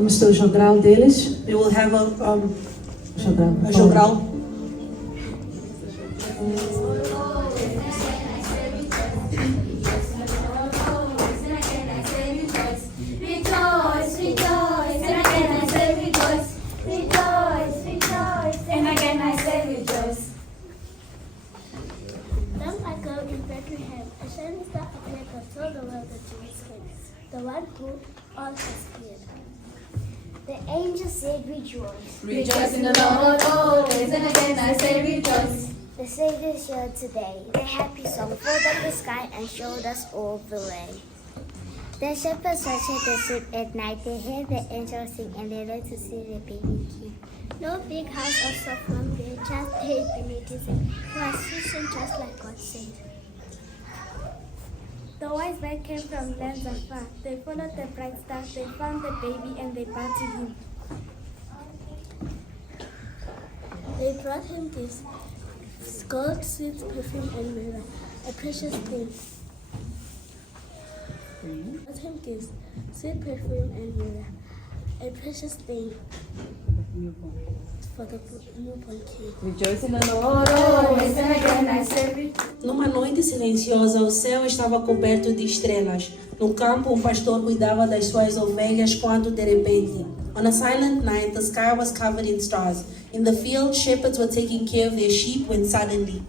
Vamos ter o jogral deles. We will have Jogral. a jogral. The one who all has feared. The angels said, rejoice. Rejoice in the Lord always, and again I say rejoice. The Savior showed today the happy song filled up the sky and showed us all the way. The shepherds watch the sheep at night. They hear the angels sing and they learn to see the baby king. No big house or soft home, they just paid beneath his head. He was fishing just like God said. The wise men came from lands afar. They followed the bright star. They found the baby and they brought to him. They brought him gifts: gold, sweet perfume, and myrrh, a precious thing. Brought him gifts: sweet perfume and myrrh, a precious thing for the newborn king. Rejoice in the Lord always, and again I say rejoice. Numa noite silenciosa, o céu estava coberto de estrelas. No campo, um pastor cuidava das suas ovelhas quando, de repente, on a silent night, the sky was covered in stars. In the field, shepherds were taking care of their sheep when suddenly,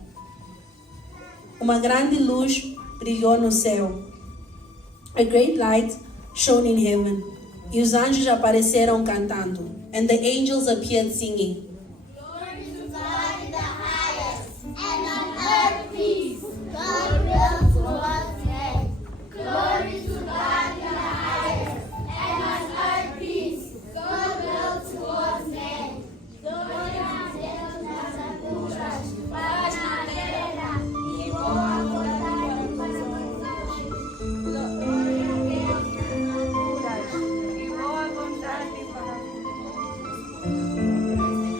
uma grande luz brilhou no céu. A great light shone in heaven. E os anjos apareceram cantando. And the angels appeared singing.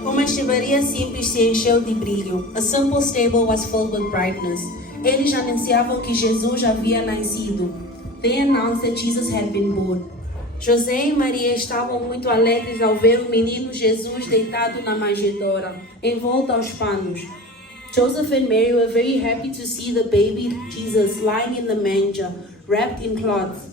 Uma estivaria simples se encheu de brilho. A simple stable was filled with brightness. Eles anunciavam que Jesus havia nascido. They announced that Jesus had been born. José e Maria estavam muito alegres ao ver o menino Jesus deitado na manjedoura, envolto aos panos. Joseph and Mary were very happy to see the baby Jesus lying in the manger, wrapped in cloths.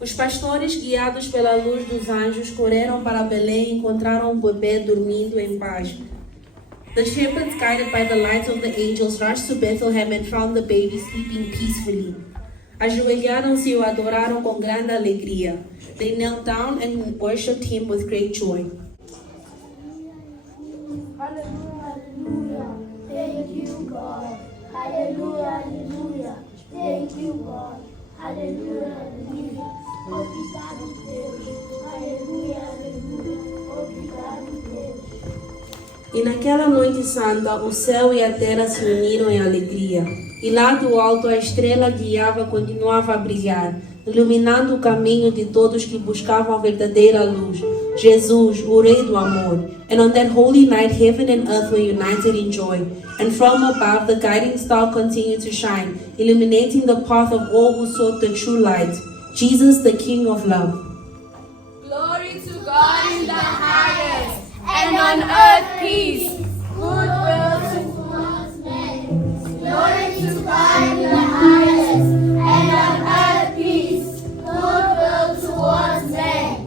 Os pastores, guiados pela luz dos anjos, correram para Belém e encontraram o bebê dormindo em paz. The shepherds, guided by the lights of the angels, rushed to Bethlehem and found the baby sleeping peacefully. Ajoelharam-se e o adoraram com grande alegria. They knelt down and worshipped him with great joy. Hallelujah, hallelujah, thank you, God. Hallelujah, hallelujah, thank you, God. Hallelujah, hallelujah, obrigado, Deus. Hallelujah, hallelujah, obrigado, Deus. E naquela noite santa, o céu e a terra se uniram em alegria. E lá do alto a estrela guiava continuava a brilhar, iluminando o caminho de todos que buscavam a verdadeira luz, Jesus, o Rei do Amor. And on that holy night, heaven and earth were united in joy. And from above, the guiding star continued to shine, illuminating the path of all who sought the true light, Jesus, the King of love. Glory to God in the highest, and on earth peace, goodwill towards men. Glory to God in the highest, and on earth peace, goodwill towards men.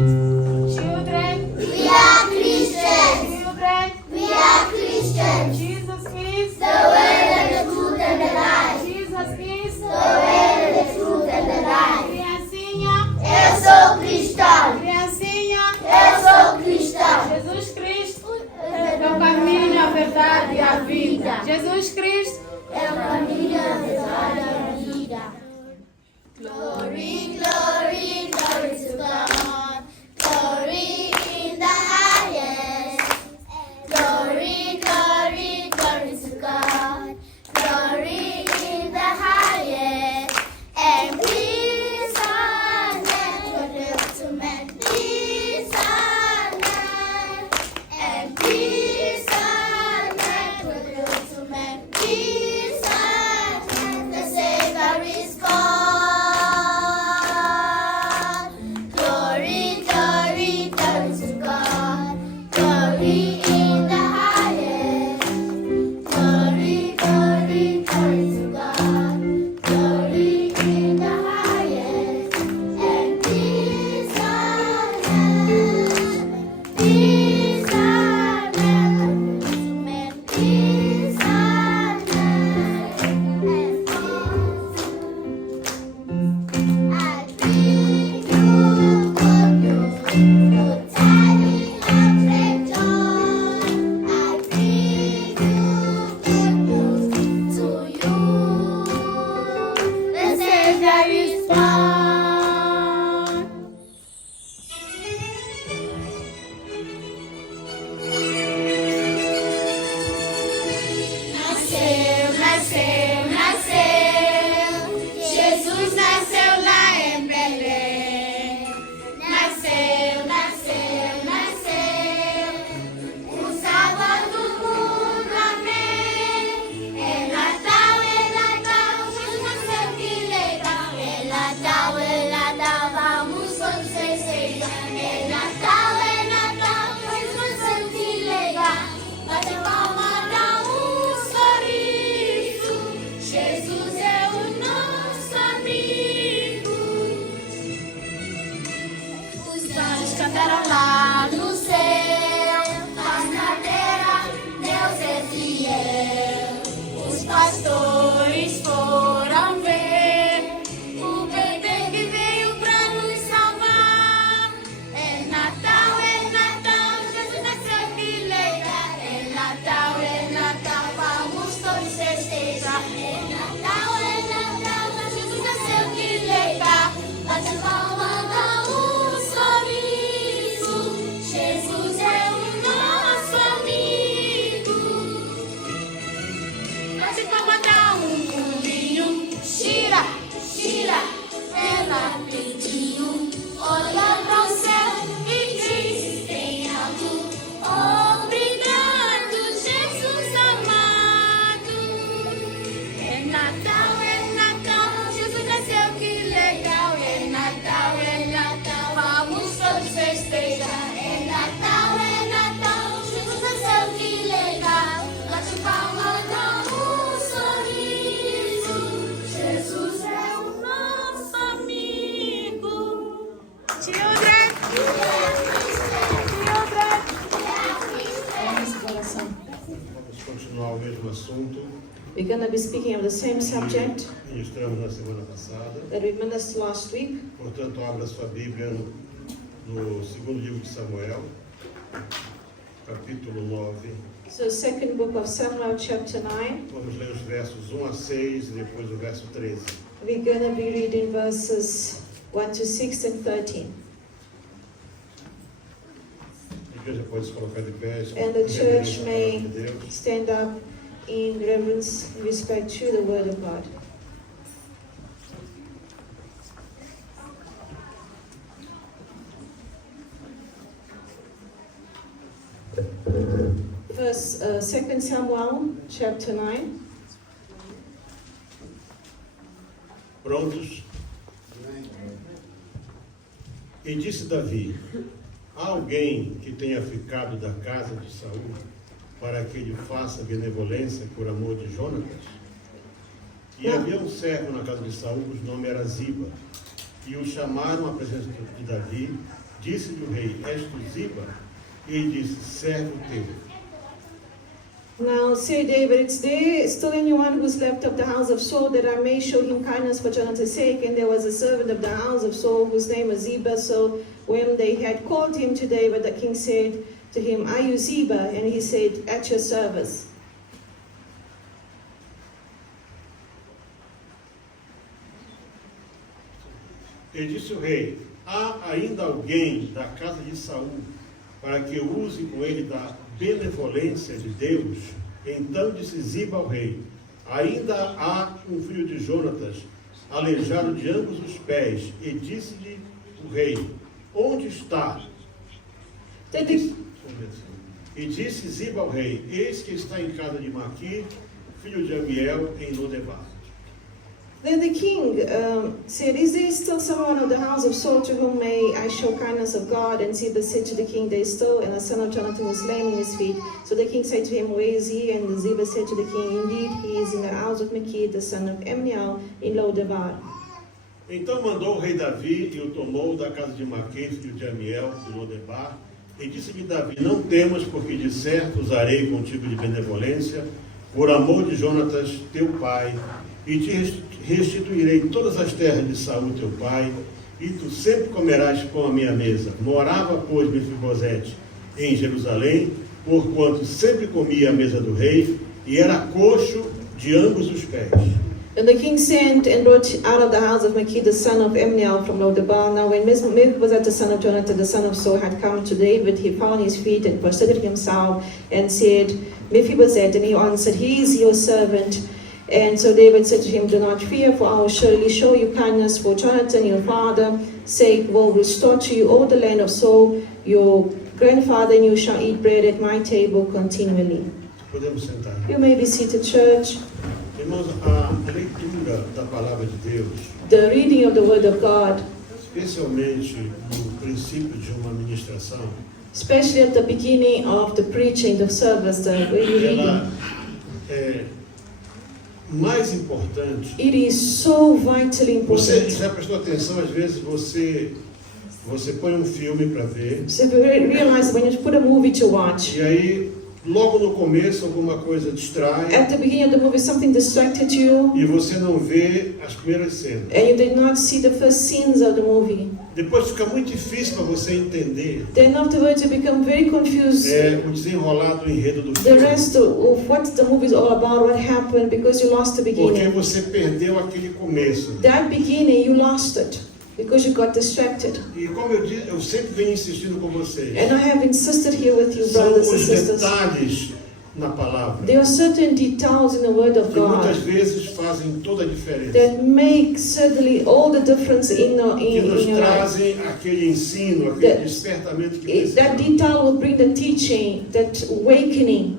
Children, We are Christians. children, We are Christians. Jesus is The way, the truth, and the life. Jesus is The way, the truth, and the life. Criancinha, Eu sou cristão. criancinha, Eu sou cristão. Jesus Cristo é o caminho, a verdade e a vida. Jesus Cristo É o caminho, a verdade e a vida. Glory, Glory, glory to God. Glory in the highest. Glory, glory, glory to God. Glory in the highest. And peace on earth, goodwill to men. Peace on earth. And peace on earth, goodwill to men. Peace on earth. The continuar o mesmo assunto We're going to be speaking of the same subject que ministramos na semana passada. that we ministered last week. Portanto, abra sua Bíblia no segundo livro de Samuel, capítulo 9. So, second book of Samuel, chapter 9. Vamos ler os versos 1 a 6 e depois o verso 13. We're going to be reading verses 1 to 6 and 13. A igreja pode se colocar de pé. And the church reverência à may palavra de Deus. stand up in reverence and respect to the word of God. Verse 2 Samuel, chapter 9. Prontos? E disse Davi: há alguém que tenha ficado da casa de Saul para que ele faça benevolência por amor de Jonatas? E havia um servo na casa de Saul, cujo nome era Ziba, e o chamaram à presença de Davi. Disse-lhe o rei: és tu Ziba? E ele disse: servo teu. Now say David, is there still anyone who's left of the house of Saul, that I may show him kindness for Jonathan's sake? And there was a servant of the house of Saul whose name was Ziba. So when they had called him to David, the king said to him, are you Ziba? And he said, at your service. E disse o rei: há ainda alguém da casa de Saul para que eu use com ele da benevolência de Deus? Então disse Ziba ao rei: ainda há um filho de Jonatas, aleijado de ambos os pés. E disse-lhe o rei: onde está? E disse Ziba ao rei: eis que está em casa de Maqui, filho de Amiel, em Lodebar. Then the king said, is there still someone of the house of Saul to whom may I show kindness of God? And Ziba said to the king, there is still, and the son of Jonathan was lame in his feet. So the king said to him, where is he? And Ziba said to the king, indeed, he is in the house of Machir, the son of Ammiel, in Lodebar. Então mandou o rei Davi e o tomou da casa de Maqui, filho de Amiel, de Lodebar. E disse-lhe Davi: não temas, porque de certo usarei contigo de benevolência, por amor de Jonatas, teu pai, e te restituirei todas as terras de Saul, teu pai, e tu sempre comerás pão à minha mesa. Morava, pois, Mefibosete em Jerusalém, porquanto sempre comia à mesa do rei, e era coxo de ambos os pés. And the king sent and brought out of the house of Machir the son of Ammiel from Lodebar. Now when Mephibosheth the son of Jonathan the son of Saul had come to David, he fell on his feet and prostrated himself and said, Mephibosheth, and he answered, he is your servant. And so David said to him, do not fear, for I will surely show you kindness for Jonathan your father's sake, will restore to you all the land of Saul your grandfather, and you shall eat bread at my table continually. Podemos sentar. You may be seated, church. Irmãos, a leitura da palavra de Deus, The reading of the word of God, especialmente no princípio de uma ministração, especially at the beginning of the preaching, the service, the reading, ela é mais importante. it is so vitally Você important. já prestou atenção? Às vezes você põe um filme para ver, So if you realize when you put a movie to watch, e aí logo no começo alguma coisa distrai at the beginning of the movie something distracted you, e você não vê as primeiras cenas. and you did not see the first scenes of the movie. Depois fica muito difícil para você entender Then afterwards you become very confused. o desenrolar do enredo do The filme, rest of what the movie is all about, what happened, because you lost the porque beginning. você perdeu aquele começo. That beginning, you lost it because you got distracted. E como eu disse, eu sempre venho insistindo com vocês, And I have insisted here with you, são brothers and os sisters. detalhes na palavra There are certain details in the Word of que muitas God vezes fazem toda a diferença, that make certainly all the difference in que nos your life. trazem aquele ensino, aquele That- despertamento que That precisamos. detail will bring the teaching, that awakening.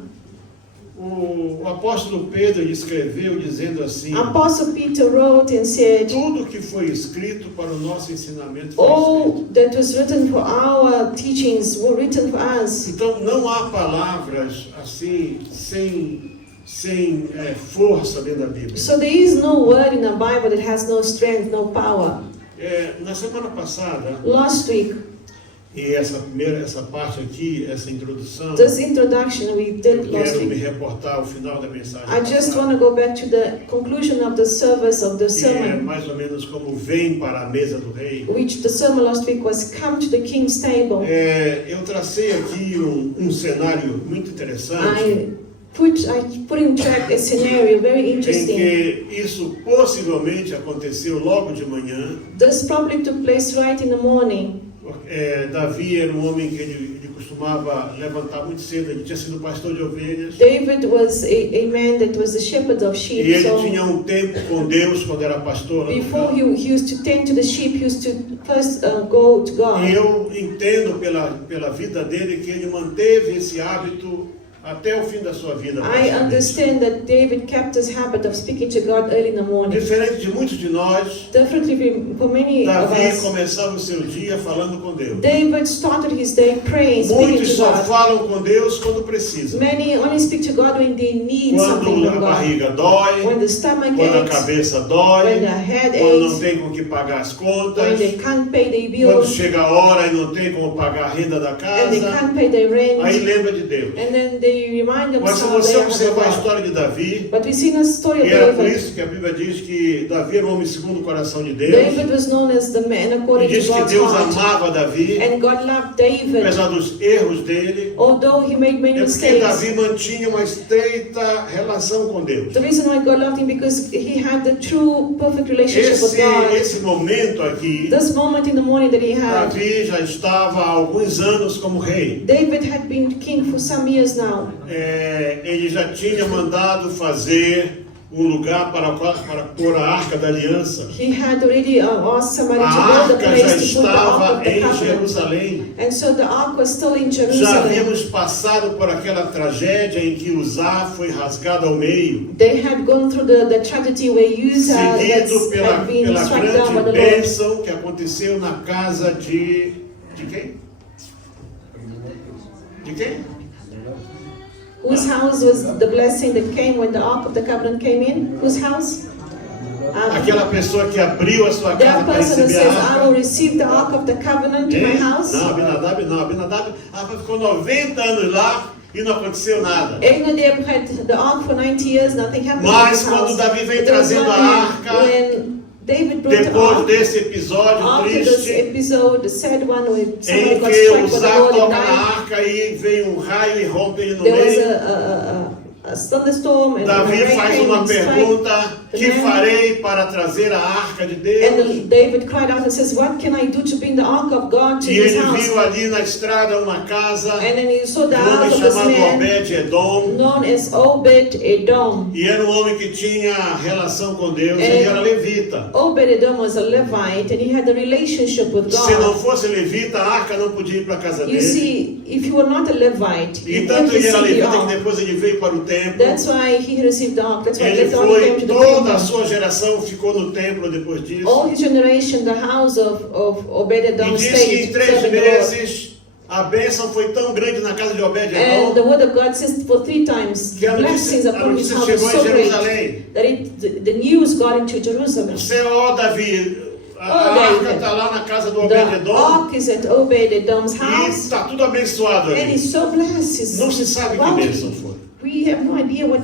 O apóstolo Pedro escreveu dizendo assim: Apostle Peter wrote and said, tudo que foi escrito para o nosso ensinamento foi all escrito. that was written for our teachings were written for us. Então não há palavras assim sem força dentro da Bíblia. So there is no word in the Bible that has no strength, no power. Na semana passada Last week, E essa parte aqui, essa introdução, This introduction we eu did last quero me week. reportar ao final da mensagem. I just passada, want to go back to the conclusion of the service of the que é sermon, mais ou menos como vem para a mesa do rei. which the sermon last week was come to the king's table. Eu tracei aqui um cenário muito interessante, I put in track a scenario very em interesting. que isso possivelmente aconteceu logo de manhã. This probably took place right in the morning. Davi era um homem que ele costumava levantar muito cedo, ele tinha sido pastor de ovelhas. David was a man that was a shepherd of E sheep. ele So tinha um tempo com Deus quando era pastor. Lá no before campo. he used to tend to the sheep, he used to first go to E God. eu entendo pela vida dele que ele manteve esse hábito até o fim da sua vida. I praticamente. understand that David kept this habit of speaking to God early in the morning. Diferente de muitos de nós, Differently for many of Davi us, começava o seu dia falando com Deus. David started his day praying, speaking Muitos to só God. falam com Deus quando precisam. Many only speak to God when they need something Quando a from God. barriga dói, When the stomach quando a aches, cabeça when dói, the head quando não aches, tem com que pagar as when contas, they can't pay their quando bills, chega a hora e não tem como pagar a renda da and they casa, can't pay their aí rent, lembra de Deus. and then they remind Mas se themselves você they have observar a God. história de Davi, But we see the story e of era por David. isso que a Bíblia diz que Davi era um homem segundo o coração de Deus, David was known as the man e according diz to que God's Deus heart. amava Davi, And God loved David, apesar dos erros dele, although he made many é porque mistakes. Davi mantinha uma estreita relação com Deus. The reason why God loved him because he had the true perfect relationship with God. Esse momento aqui, This moment in the morning that he had, Davi já estava há alguns anos como rei. David had been king for some years now. Ele já tinha mandado fazer um lugar para pôr a Arca da Aliança. He had already asked somebody A to build a arca já place to put the Ark estava of the em Covenant. Jerusalém. And so the Ark was still in Já Jerusalem. havíamos passado por aquela tragédia em que Uzá foi rasgado ao meio, They had gone through the tragedy where Uzzah seguido pela had been struck down by grande the Lord. bênção que aconteceu na casa de quem? De quem? Whose house was the blessing that came when the Ark of the Covenant came in? Whose house? Aquela pessoa que abriu a sua casa That para person who receber says, a I arca. will receive the Ark of the Covenant to my house. Não, Abinadab não. Abinadab ficou 90 anos lá e não aconteceu nada. Abinadab had the Ark for 90 years, nothing happened in Mas his quando house. Davi vem But there was trazendo one a day arca, when David brought the depois Ark, desse episódio after this triste, episode, the sad one where somebody em got que struck by the Uzá Lord toca and na died, arca e vem um raio e rompe ele no there was meio, a thunderstorm and a Davi rain faz came uma and strike. pergunta: que man. farei para trazer a arca de And Deus? then David cried out and says, what can I do to bring the Ark of God to E his ele house? viu ali na estrada uma casa And then he saw de the um homem house of this chamado man Obed-Edom. known as Obed-Edom. E era um homem que tinha relação com Deus, ele era levita. Obed-Edom was a Levite and he had a relationship with Se não God. fosse levita, a arca não podia ir para a casa You dele. see, if you were not a Levite, E you tanto couldn't ele era receive the levita que Ark. depois ele veio para o templo. That's why he received the Ark. That's why Ele later on he came foi, to the toda a temple. sua geração ficou no templo depois disso. All his generation, the house of E Obed-Edom diz que stayed em 3 serving the Lord. meses a bênção foi tão grande na casa de And Obed-Edom the word of God says for 3 times, que a blessings upon his notícia house chegou was em so great Jerusalém. that the news got into Jerusalem. Você, Davi, a Oh, arca David. está lá na casa do The Obed-Edom Ark is at Obed-Edom's e house, está tudo abençoado and ali. he's so blessed. Não se sabe que Wealthy. bênção foi. We have no idea what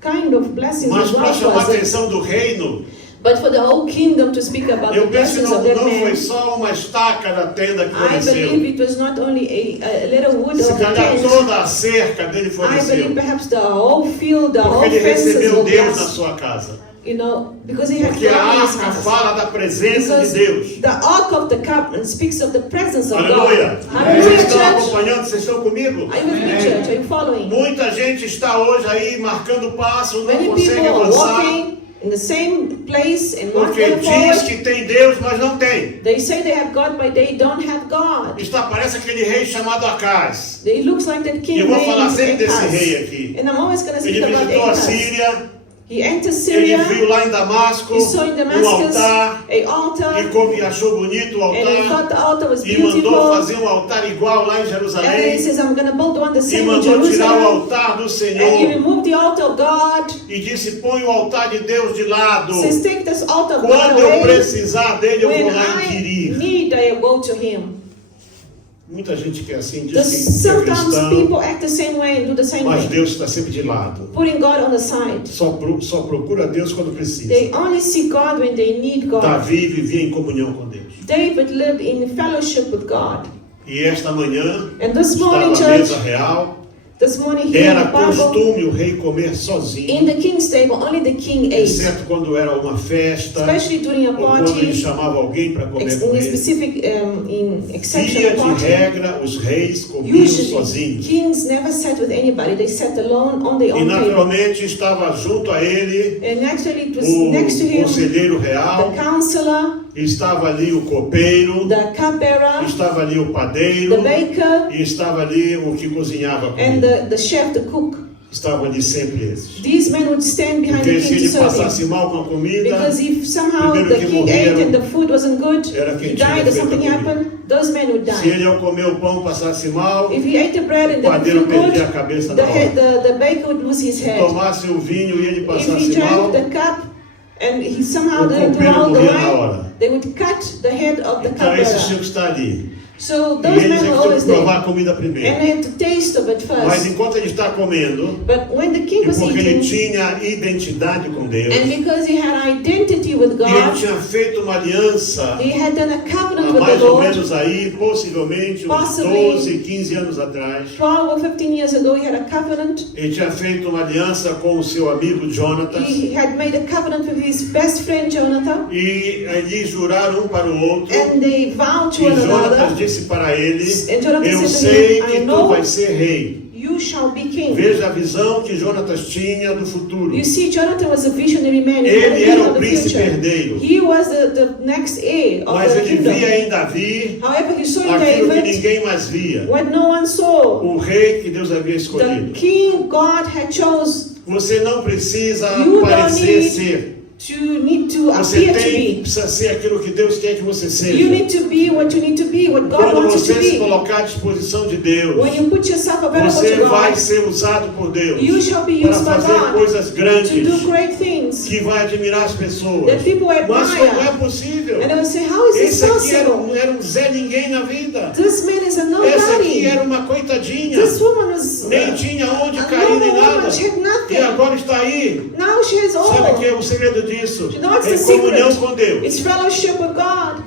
kind of blessings Mas his para wealth chamar a was. atenção do reino, But for the whole kingdom to speak about the eu penso que blessings of that não foi man, só uma estaca da tenda que I believe floresceu. it was not only a little wood Se of the calhar tent. toda a cerca dele I floresceu. believe perhaps the whole field, the Porque whole ele fences recebeu were Deus na blessed. sua casa. You know, because he had Porque a God in his arca house. fala da presença Because de Deus. the Ark of the Covenant speaks of the presence of Aleluia. God. Hallelujah, Vocês estão church. acompanhando? Vocês estão comigo? Are you with me, church? Are you following? Muita gente está hoje aí marcando passo, não Many consegue people are avançar. walking in the same place and not Porque going diz forward. que tem Deus, mas não tem. They say they have God, but they don't have God. Parece aquele rei chamado Acaz. It looks like that E king eu vou falar named sempre desse Ahaz. rei aqui. And I'm always going to Ele speak about visitou a Ahaz. Síria, He entered ele Syria. viu lá em Damasco He saw in um Damascus altar, a altar. e achou bonito o And he altar, thought the altar was e mandou beautiful. fazer um altar igual lá em And then he Jerusalém, says, I'm going to build one the e same in mandou tirar o Jerusalem. altar do And he Senhor, removed the altar of God. e disse, põe o altar de Deus de lado. Says, take this altar of God Quando eu away. precisar dele, eu When vou lá I inquirir. need, I go to him. Muita gente que é assim diz Because que é sometimes cristão, people act the same way and do the same mas thing, Deus está sempre de lado. putting God on the side. Só procura Deus quando precisa. They only see God when they need God. Davi vivia em comunhão com Deus. David lived in fellowship with God. E esta manhã, And this morning, estava à mesa church, real, this morning here in era the Bible, costume o rei comer in sozinho, the king's table, only the king ate. exceto quando era uma festa, Especially during a ou quando ele party, chamava alguém para comer in com a ele. specific, in Via exceptional de party. regra, os reis comiam Usually, sozinhos. kings never sat with anybody. They sat alone on their E own table. naturalmente estava junto a ele And actually, it was o next to him, conselheiro real, the counselor, estava ali o copeiro, the cupbearer, estava ali o the padeiro, baker, e estava ali o que cozinhava com and ele. the chef, the cook. Estavam ali sempre esses. These men would stand behind Porque the se king to ele serve passasse him. mal com a comida, Because if somehow primeiro the que king morreram ate and the food wasn't good, era quem he tinha died or feito a something comida. happened, those men would se die. ele ao comer o pão passasse mal, If he ate the bread and o didn't padeiro feel good, perdia a cabeça the, na hora. the baker would lose his Se head. tomasse o vinho e ele If he passasse mal, drank the cup and he somehow o didn't do copeiro all the morria na right, hora. they would cut the head of the Então esses cupbearer. tinham que estar ali. So E those eles men were tinham always que provar there. a comida And primeiro. they had to taste of it Mas first. enquanto ele está comendo, But when the king e was porque ele eating, tinha identidade com Deus, and because he had identity with e ele God, tinha feito uma aliança he had done a há covenant with the mais ou Lord. menos aí, possivelmente uns Possibly. 12, 15 anos atrás. 12 or 15 years ago, he had a covenant. Ele tinha feito uma aliança com o seu amigo Jonatas. He had made a covenant with his best friend Jonathan, E eles juraram um para o outro. and they vowed to E one Jonatas another. disse para ele: And Jonathan eu said to sei him, que I tu know vais ser rei. you shall be king. Veja a visão que Jonatas tinha do futuro. You see, Jonathan was a visionary man. He had a Ele vision era of o the príncipe future. herdeiro. He was the next heir of Mas the ele kingdom. via em Davi However, he saw in aquilo que David ninguém mais via. what no one saw. O rei que Deus havia The escolhido. king God had chose. Você não precisa You don't parecer need ser. to need to Você appear to be. precisa ser aquilo que Deus quer que você You seja. need to be what you need to be, what God Quando wants you você to se be. colocar à disposição de Deus, When you put yourself available você to vai God, ser usado por Deus you shall be para used by fazer God coisas to grandes do great things. que vai admirar as pessoas. That people Mas como é admire. possível? And they will say, how is this Esse aqui era possible? um Zé Ninguém na vida. This man is a Essa aqui nobody. era uma coitadinha. This woman was Nem tinha onde a cair nem normal woman. nada. She had E nothing. agora está aí. Now she has Sabe o que é all. o segredo disso? You know what's É the comunhão secret? com Deus. It's fellowship with God.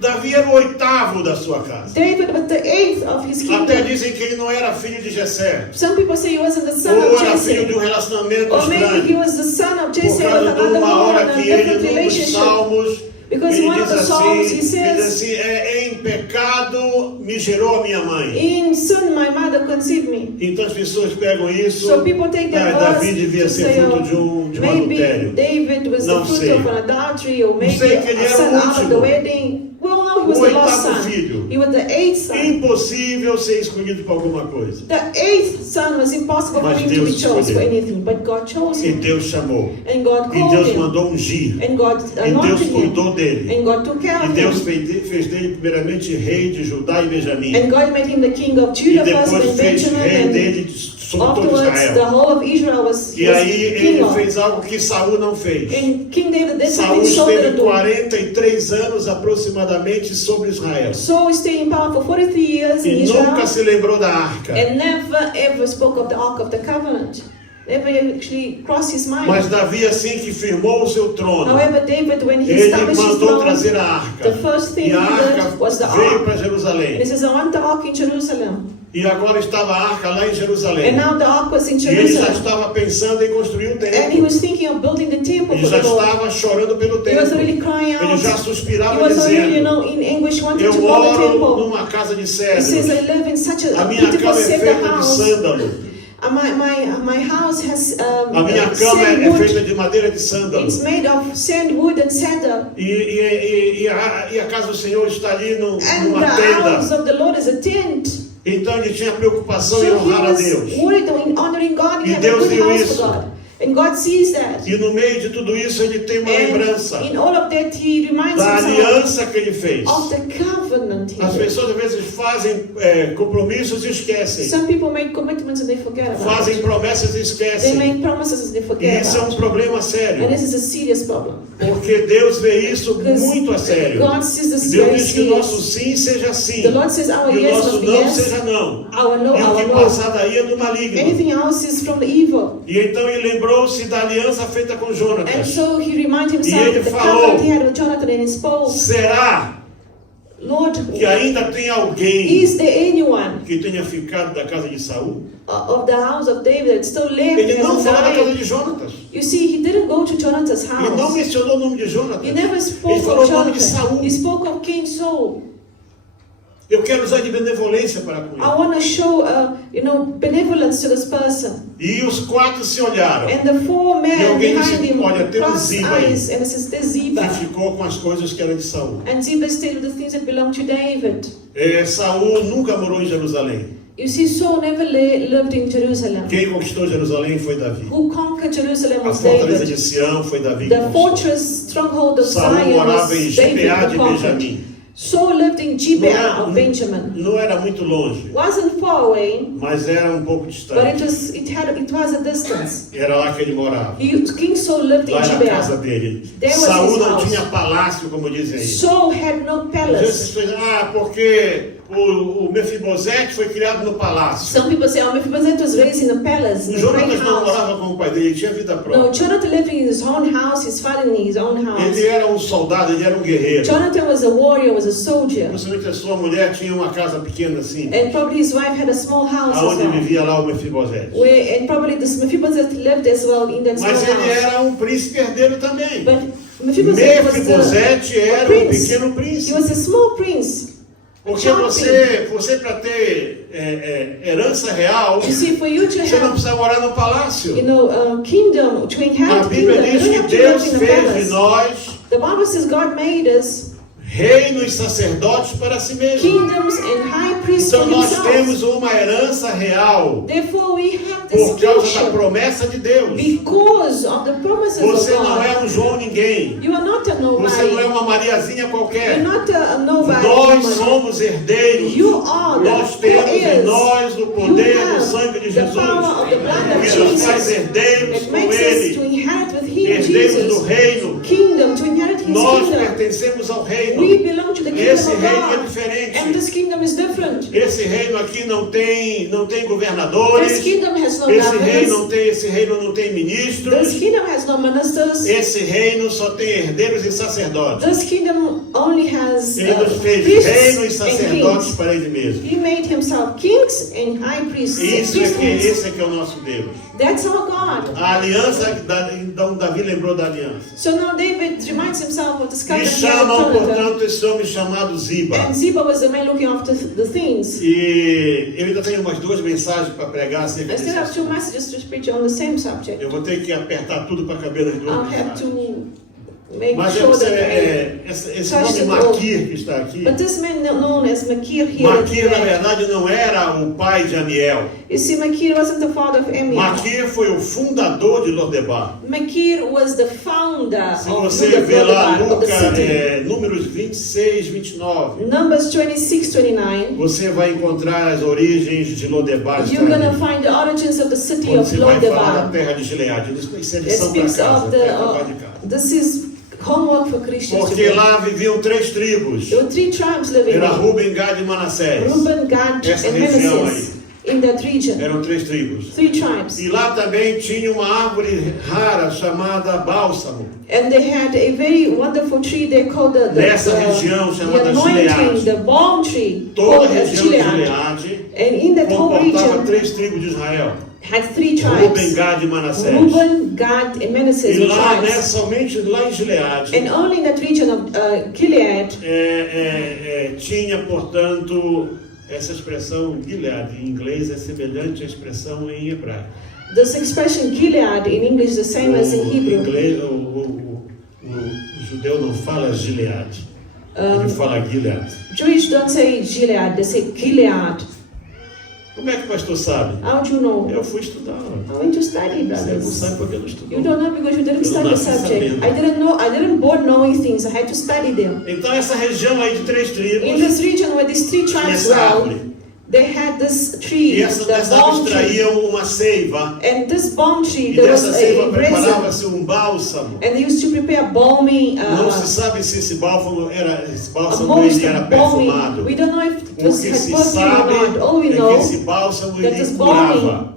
Davi era o 8º da sua casa. David was the 8th of his Até kingdom. dizem que ele não era filho de Jessé. Some people say he wasn't the son Ou of era filho de Jesse. um relacionamento Or maybe he estranho. was the son of Por Jesse with causa de another uma woman hora in a que ele, different num dos relationship. salmos, Because ele one of diz the Psalms, he assim, says, em pecado me gerou a minha mãe. in sin my mother conceived me. Então as pessoas pegam isso, So people take that Davi verse devia to ser say, fruto oh, de um maybe adultério. David was Não the fruit sei. of an adultery, or maybe sei que ele a era son o out of the último. wedding. We all know he was O the lost 8º son. filho. He was the 8th son. Impossível ser escolhido para alguma coisa. The 8th son was impossible for Mas him to Deus be chose for escolheu. anything, but God chose E him. Deus chamou. And God E called Deus him. mandou ungir. And God E Deus anointed him. cuidou dele. And God took care E of Deus him. fez dele primeiramente rei de Judá e Benjamim. And God made him the king of E Judah first depois and fez Benjamin, rei and dele sobre todo afterwards the Israel. whole of Israel was E aí king ele of. fez algo que Saul não fez. And King David did Saul something so esteve good. 43 anos aproximadamente sobre Israel. So he stayed in power for 43 years in E Israel nunca se lembrou da arca. and never ever spoke of the Ark of the Covenant. Never actually crossed his mind. Mas Davi, assim que firmou o seu trono, However, David, when he ele established his mandou throne, trazer a arca. the first thing E a he arca did was the veio Ark. para And Jerusalém. he says, I want the Ark in Jerusalem. E agora estava a arca lá em Jerusalém. And now the Ark was in E ele já Jerusalem. estava pensando em construir o And he templo. was thinking of building the temple Ele for já the Lord. estava chorando pelo He was templo. really crying Ele out. já He suspirava was already, dizendo: in anguish, wanting to eu build the moro temple. numa casa de He says, I cedros. live in such A a minha beautiful cama é cedar feita de house. sândalo. My house has A minha cama é sandwood. feita de madeira de sândalo. It's made of sandwood and cedar. E a casa do Senhor está ali And the numa house tenda. of the Lord is a tent. Então ele tinha preocupação So em he honrar a was Deus. worried in honoring God. He E had a Deus good viu house isso. for God. And God sees that. E no meio de tudo isso ele tem uma lembrança And in all of that, He reminds da himself aliança que ele fez. of the covenant He As made. pessoas às vezes fazem compromissos e esquecem. Some people make commitments and they forget about Fazem it. promessas e They esquecem. make promises and they E forget isso é about um it. problema sério. And this is a serious problem. Porque Deus vê isso muito a sério. God sees this Deus very diz que o nosso serious. sim seja sim. The Lord says our E o yes nosso must be não yes, seja não. our no, E o our que no. passar daí é do maligno. Anything else is from the evil. E então ele lembrou-se da aliança feita com And Jonatas. so he reminded E himself ele of the falou, covenant he had with Jonathan, and he spoke, Será Lord, que ainda tem alguém is there anyone que tenha ficado da casa de Saul? of the house of David that still lived Ele and não hasn't falou da casa died? de Jonatas. You see, he didn't go to Jonathan's Ele não house. mencionou o nome de Jonatas. He never Ele spoke falou of o nome de Jonathan. Saul. He spoke of King Saul. Eu quero usar de benevolência para com I ele. want to show, benevolence to this person. E os quatro se olharam. And the four E men alguém behind disse, him olha, tem crossed Ziba aí. eyes, and it says, there's Ziba. Que ficou com as coisas que eram de Saul. And Ziba stayed with the things that belonged to David. Saul nunca morou em Jerusalém. You see, Saul never lived in Jerusalem. Quem conquistou Jerusalém foi Davi. Who conquered Jerusalem A was fortaleza David. de Sião foi Davi que The conquistou. fortress stronghold of Saul Zion was morava em David Gibeá who de conquered. Benjamim. Saul lived in Gibeah of Benjamin. Não era muito longe, Wasn't far away, mas era um pouco but distante. it was a distance. Era lá que ele morava. King Saul lived in Lá na casa Gibeah. dele. There was Saul his não house. tinha palácio, como dizem aí. Saul had no Às vezes palace. as pessoas dizem, porque o Mefibosete foi criado no palácio. Some people say, Mephibosheth was raised in a palace, in a great Jonatas não house. morava com o pai dele, ele tinha vida No, própria. Jonathan lived in his own house, his father in his own house. Ele era um soldado, ele era um guerreiro. Jonathan was a warrior, was a soldier. Possivelmente a sua mulher tinha uma casa pequena assim, And probably his wife had a small house as aonde well. vivia lá o Mefibosete. And probably this Mephibosheth lived as well in that small Mas ele house. era um príncipe herdeiro também. But Mephibosheth was Mefibosete a era um prince. pequeno He príncipe. was a small prince. Porque você para ter herança real, You see, for you to você não have, precisa morar no palácio. kingdom, to A inherit Bíblia kingdom, you diz don't que have to Deus live in a fez de palace. nós The Bible says God made us reinos e sacerdotes para si mesmo. kingdoms and high priests for Então nós himself. temos uma herança real Therefore, we have this por causa da kingship promessa de Deus. because of the promises Você of não God. é um João ninguém. You are not a Você não nobody. é uma Mariazinha qualquer. You're not a nobody. Nós woman. somos herdeiros. You are the Nós temos em heirs. nós o You poder do have sangue de the Jesus. power of the blood of Que nos faz Jesus. herdeiros It com makes us to Ele. inherit with Him, Herdeiros do Jesus. reino. Kingdom, to inherit His Nós kingdom. pertencemos ao We reino. belong to the kingdom Esse of reino é God. And diferente. this kingdom is different. Esse reino aqui não tem This governadores. kingdom has no Esse governors. reino não tem This ministros. kingdom has no ministers. Esse reino só tem herdeiros e sacerdotes. This kingdom only has Ele nos fez priests reino e and sacerdotes kings. para Ele mesmo. He made himself kings and high priests. and Esse é priesthoods. que é o nosso Deus. That's our God. A aliança, então Davi lembrou da aliança. So now David reminds himself of this E covenant he had with chamam, Jonathan. portanto, esse homem chamado Ziba. And Ziba was the man looking after the things. E eu ainda tenho umas duas mensagens para pregar acerca I desse still have two assunto. messages to preach on the same subject. Eu vou ter que apertar tudo para caber nas duas I'll have mensagens. to make Mas sure that I... esse touch nome the Maquir que está aqui, But this man known as Machir here. Maquir na verdade não era o pai de Amiel. You see, Machir wasn't the father of Amiel. Maquir foi o fundador de Lodebar. Machir was the founder Se of você vê lá Lodebar, of the Lucas, city. Números 26, 29, Numbers 26, 29. você vai encontrar as origens de Lodebar. You're going to find the origins of the city Quando of se vai falar da Lodebar. terra de Gileade. Isso é It lição para speaks casa, of é trabalho de casa. this is homework for Christians. to Porque do. lá viviam três tribos. There were three tribes living Era there. Ruben, Gad e Manassés. Reuben, Gad, Essa and região Manasseh. In that region. Eram três tribos. Three tribes. E lá também tinha uma árvore rara chamada bálsamo. And they had a very wonderful tree they called Nessa região chamada anointing, Gileade. the balm tree Toda called a as região de Gilead. Gileade And in that whole comportava region três tribos de Israel. had three Ruben, tribes. Gad e Manassés. Reuben, Gad, and Manasseh E were lá, né, tribes. somente lá em Gileade, And only in that region of Gilead, tinha, portanto, essa expressão Gilead em inglês é semelhante à expressão em hebraico. this expression Gilead in English is the same as in O Hebrew. inglês, o judeu não fala Gilead, ele fala Gilead. Jewish don't say Gilead, they say Gilead. Como é que o pastor sabe? How do you know? Eu fui estudar. I went to study, Você não brothers. sabe porque não estudou. You don't know because you didn't Eu study the nasci subject. sabendo. I didn't born knowing things. I had to study them. Então essa região aí de 3 In tribos, this region where these 3 tinha tribes essa dwell, árvore. they had this tree, E essas the balm árvores tree. traíam uma seiva. And this balm tree, E there was dessa seiva a resin. preparava-se um bálsamo. And they used to prepare balming, Não se sabe se esse bálsamo era most ele era balming. perfumado. We don't know if O it was que had se perfume or sabe not. All we é que know esse bálsamo that ele this curava. balming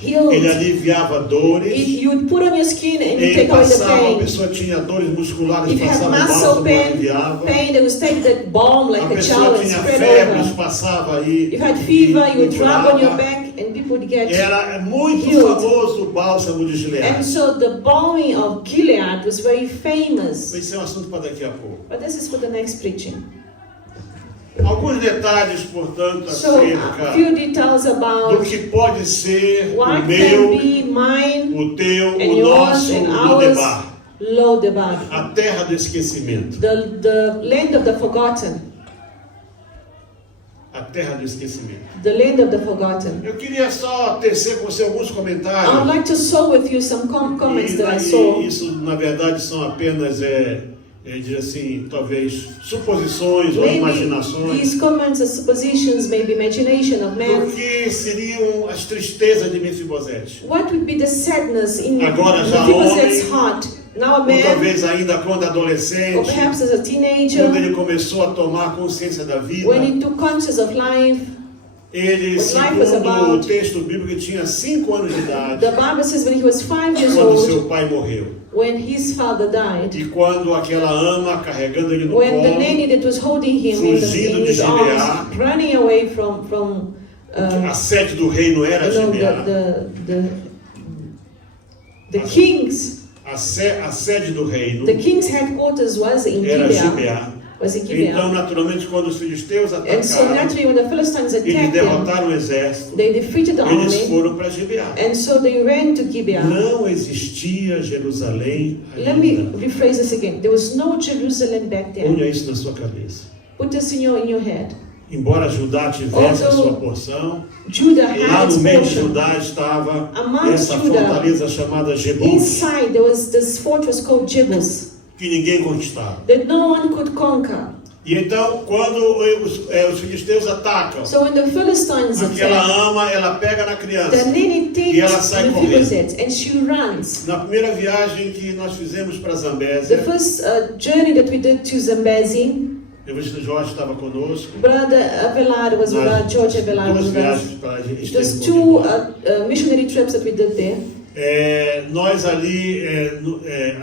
healed. Ele aliviava dores. You would put on your skin and you Ele take away the passava, a pain. pessoa tinha dores musculares, If you have passava o muscle bálsamo, pain, aliviava. they would take that balm like A a pessoa shower and tinha spread febres, over. passava aí. If you had fever, you would e rub on your curava. back and people would get. Era muito healed. famoso o bálsamo de And Gileade. so the balming of Gilead was very famous. Esse é um assunto para daqui a pouco. But this is for the next preaching. Alguns detalhes, portanto, So a acerca few details do about que pode ser what o can meu, be mine o teu, and o yours nosso and ours. Lodebar, Lodebar, a terra do esquecimento. the land of the forgotten, A terra do esquecimento. the land of the forgotten. Eu queria só tecer com você alguns I would comentários. like to share with you some comments that I E saw. isso, na verdade, são apenas, dizer assim, talvez suposições ou Maybe imaginações. these comments are suppositions, maybe imagination of O man. que seriam as tristezas de Mefibosete? What would be the sadness in Agora já Mephibosheth's homem, heart? Now a Ou man, talvez ainda quando or adolescente, perhaps as a quando teenager, ele começou a tomar consciência da vida, when he took conscious of life. ele, What life was segundo o about. texto bíblico, ele tinha 5 anos de idade The Bible says when he was 5 years quando old, seu pai morreu. when his father died, E quando aquela ama carregando ele no when the colo, nanny that was holding him in fugindo de his Gilead, arms, running away from a sede do reino era you know, Gilead, the king's a sede do reino the king's headquarters was in era Gibeah. Gibeá. Was in Gibeah. Então, naturalmente, quando os filisteus And so atacaram naturally, when the Philistines e attacked them, derrotaram o exército, they defeated the eles army, foram para Gibeá. and so they ran to Gibeah. Não existia Jerusalém Let me ainda. rephrase this again. There was no Jerusalem back then. Ponha isso na sua cabeça. Put this in your head. Embora Judá tivesse a Although sua porção, Judah lá had no its meio de portion. Judá estava Amongst essa Judah, fortaleza chamada Jebus, Inside there was this fortress called Jebus que ninguém conquistava. that no one could conquer. E então, quando os filisteus atacam, So when the Philistines aquela attack, ama, ela pega na the criança. nanny E ela takes sai Mephibosheth and she runs. Na primeira viagem que nós fizemos para The Zambésia, first journey that we did to Zambezi, o evangelista Jorge estava conosco. Brother Avelar was with us, George Avelar was Duas with us. viagens para a gente It was ter two um missionary trips that we did there. Nós ali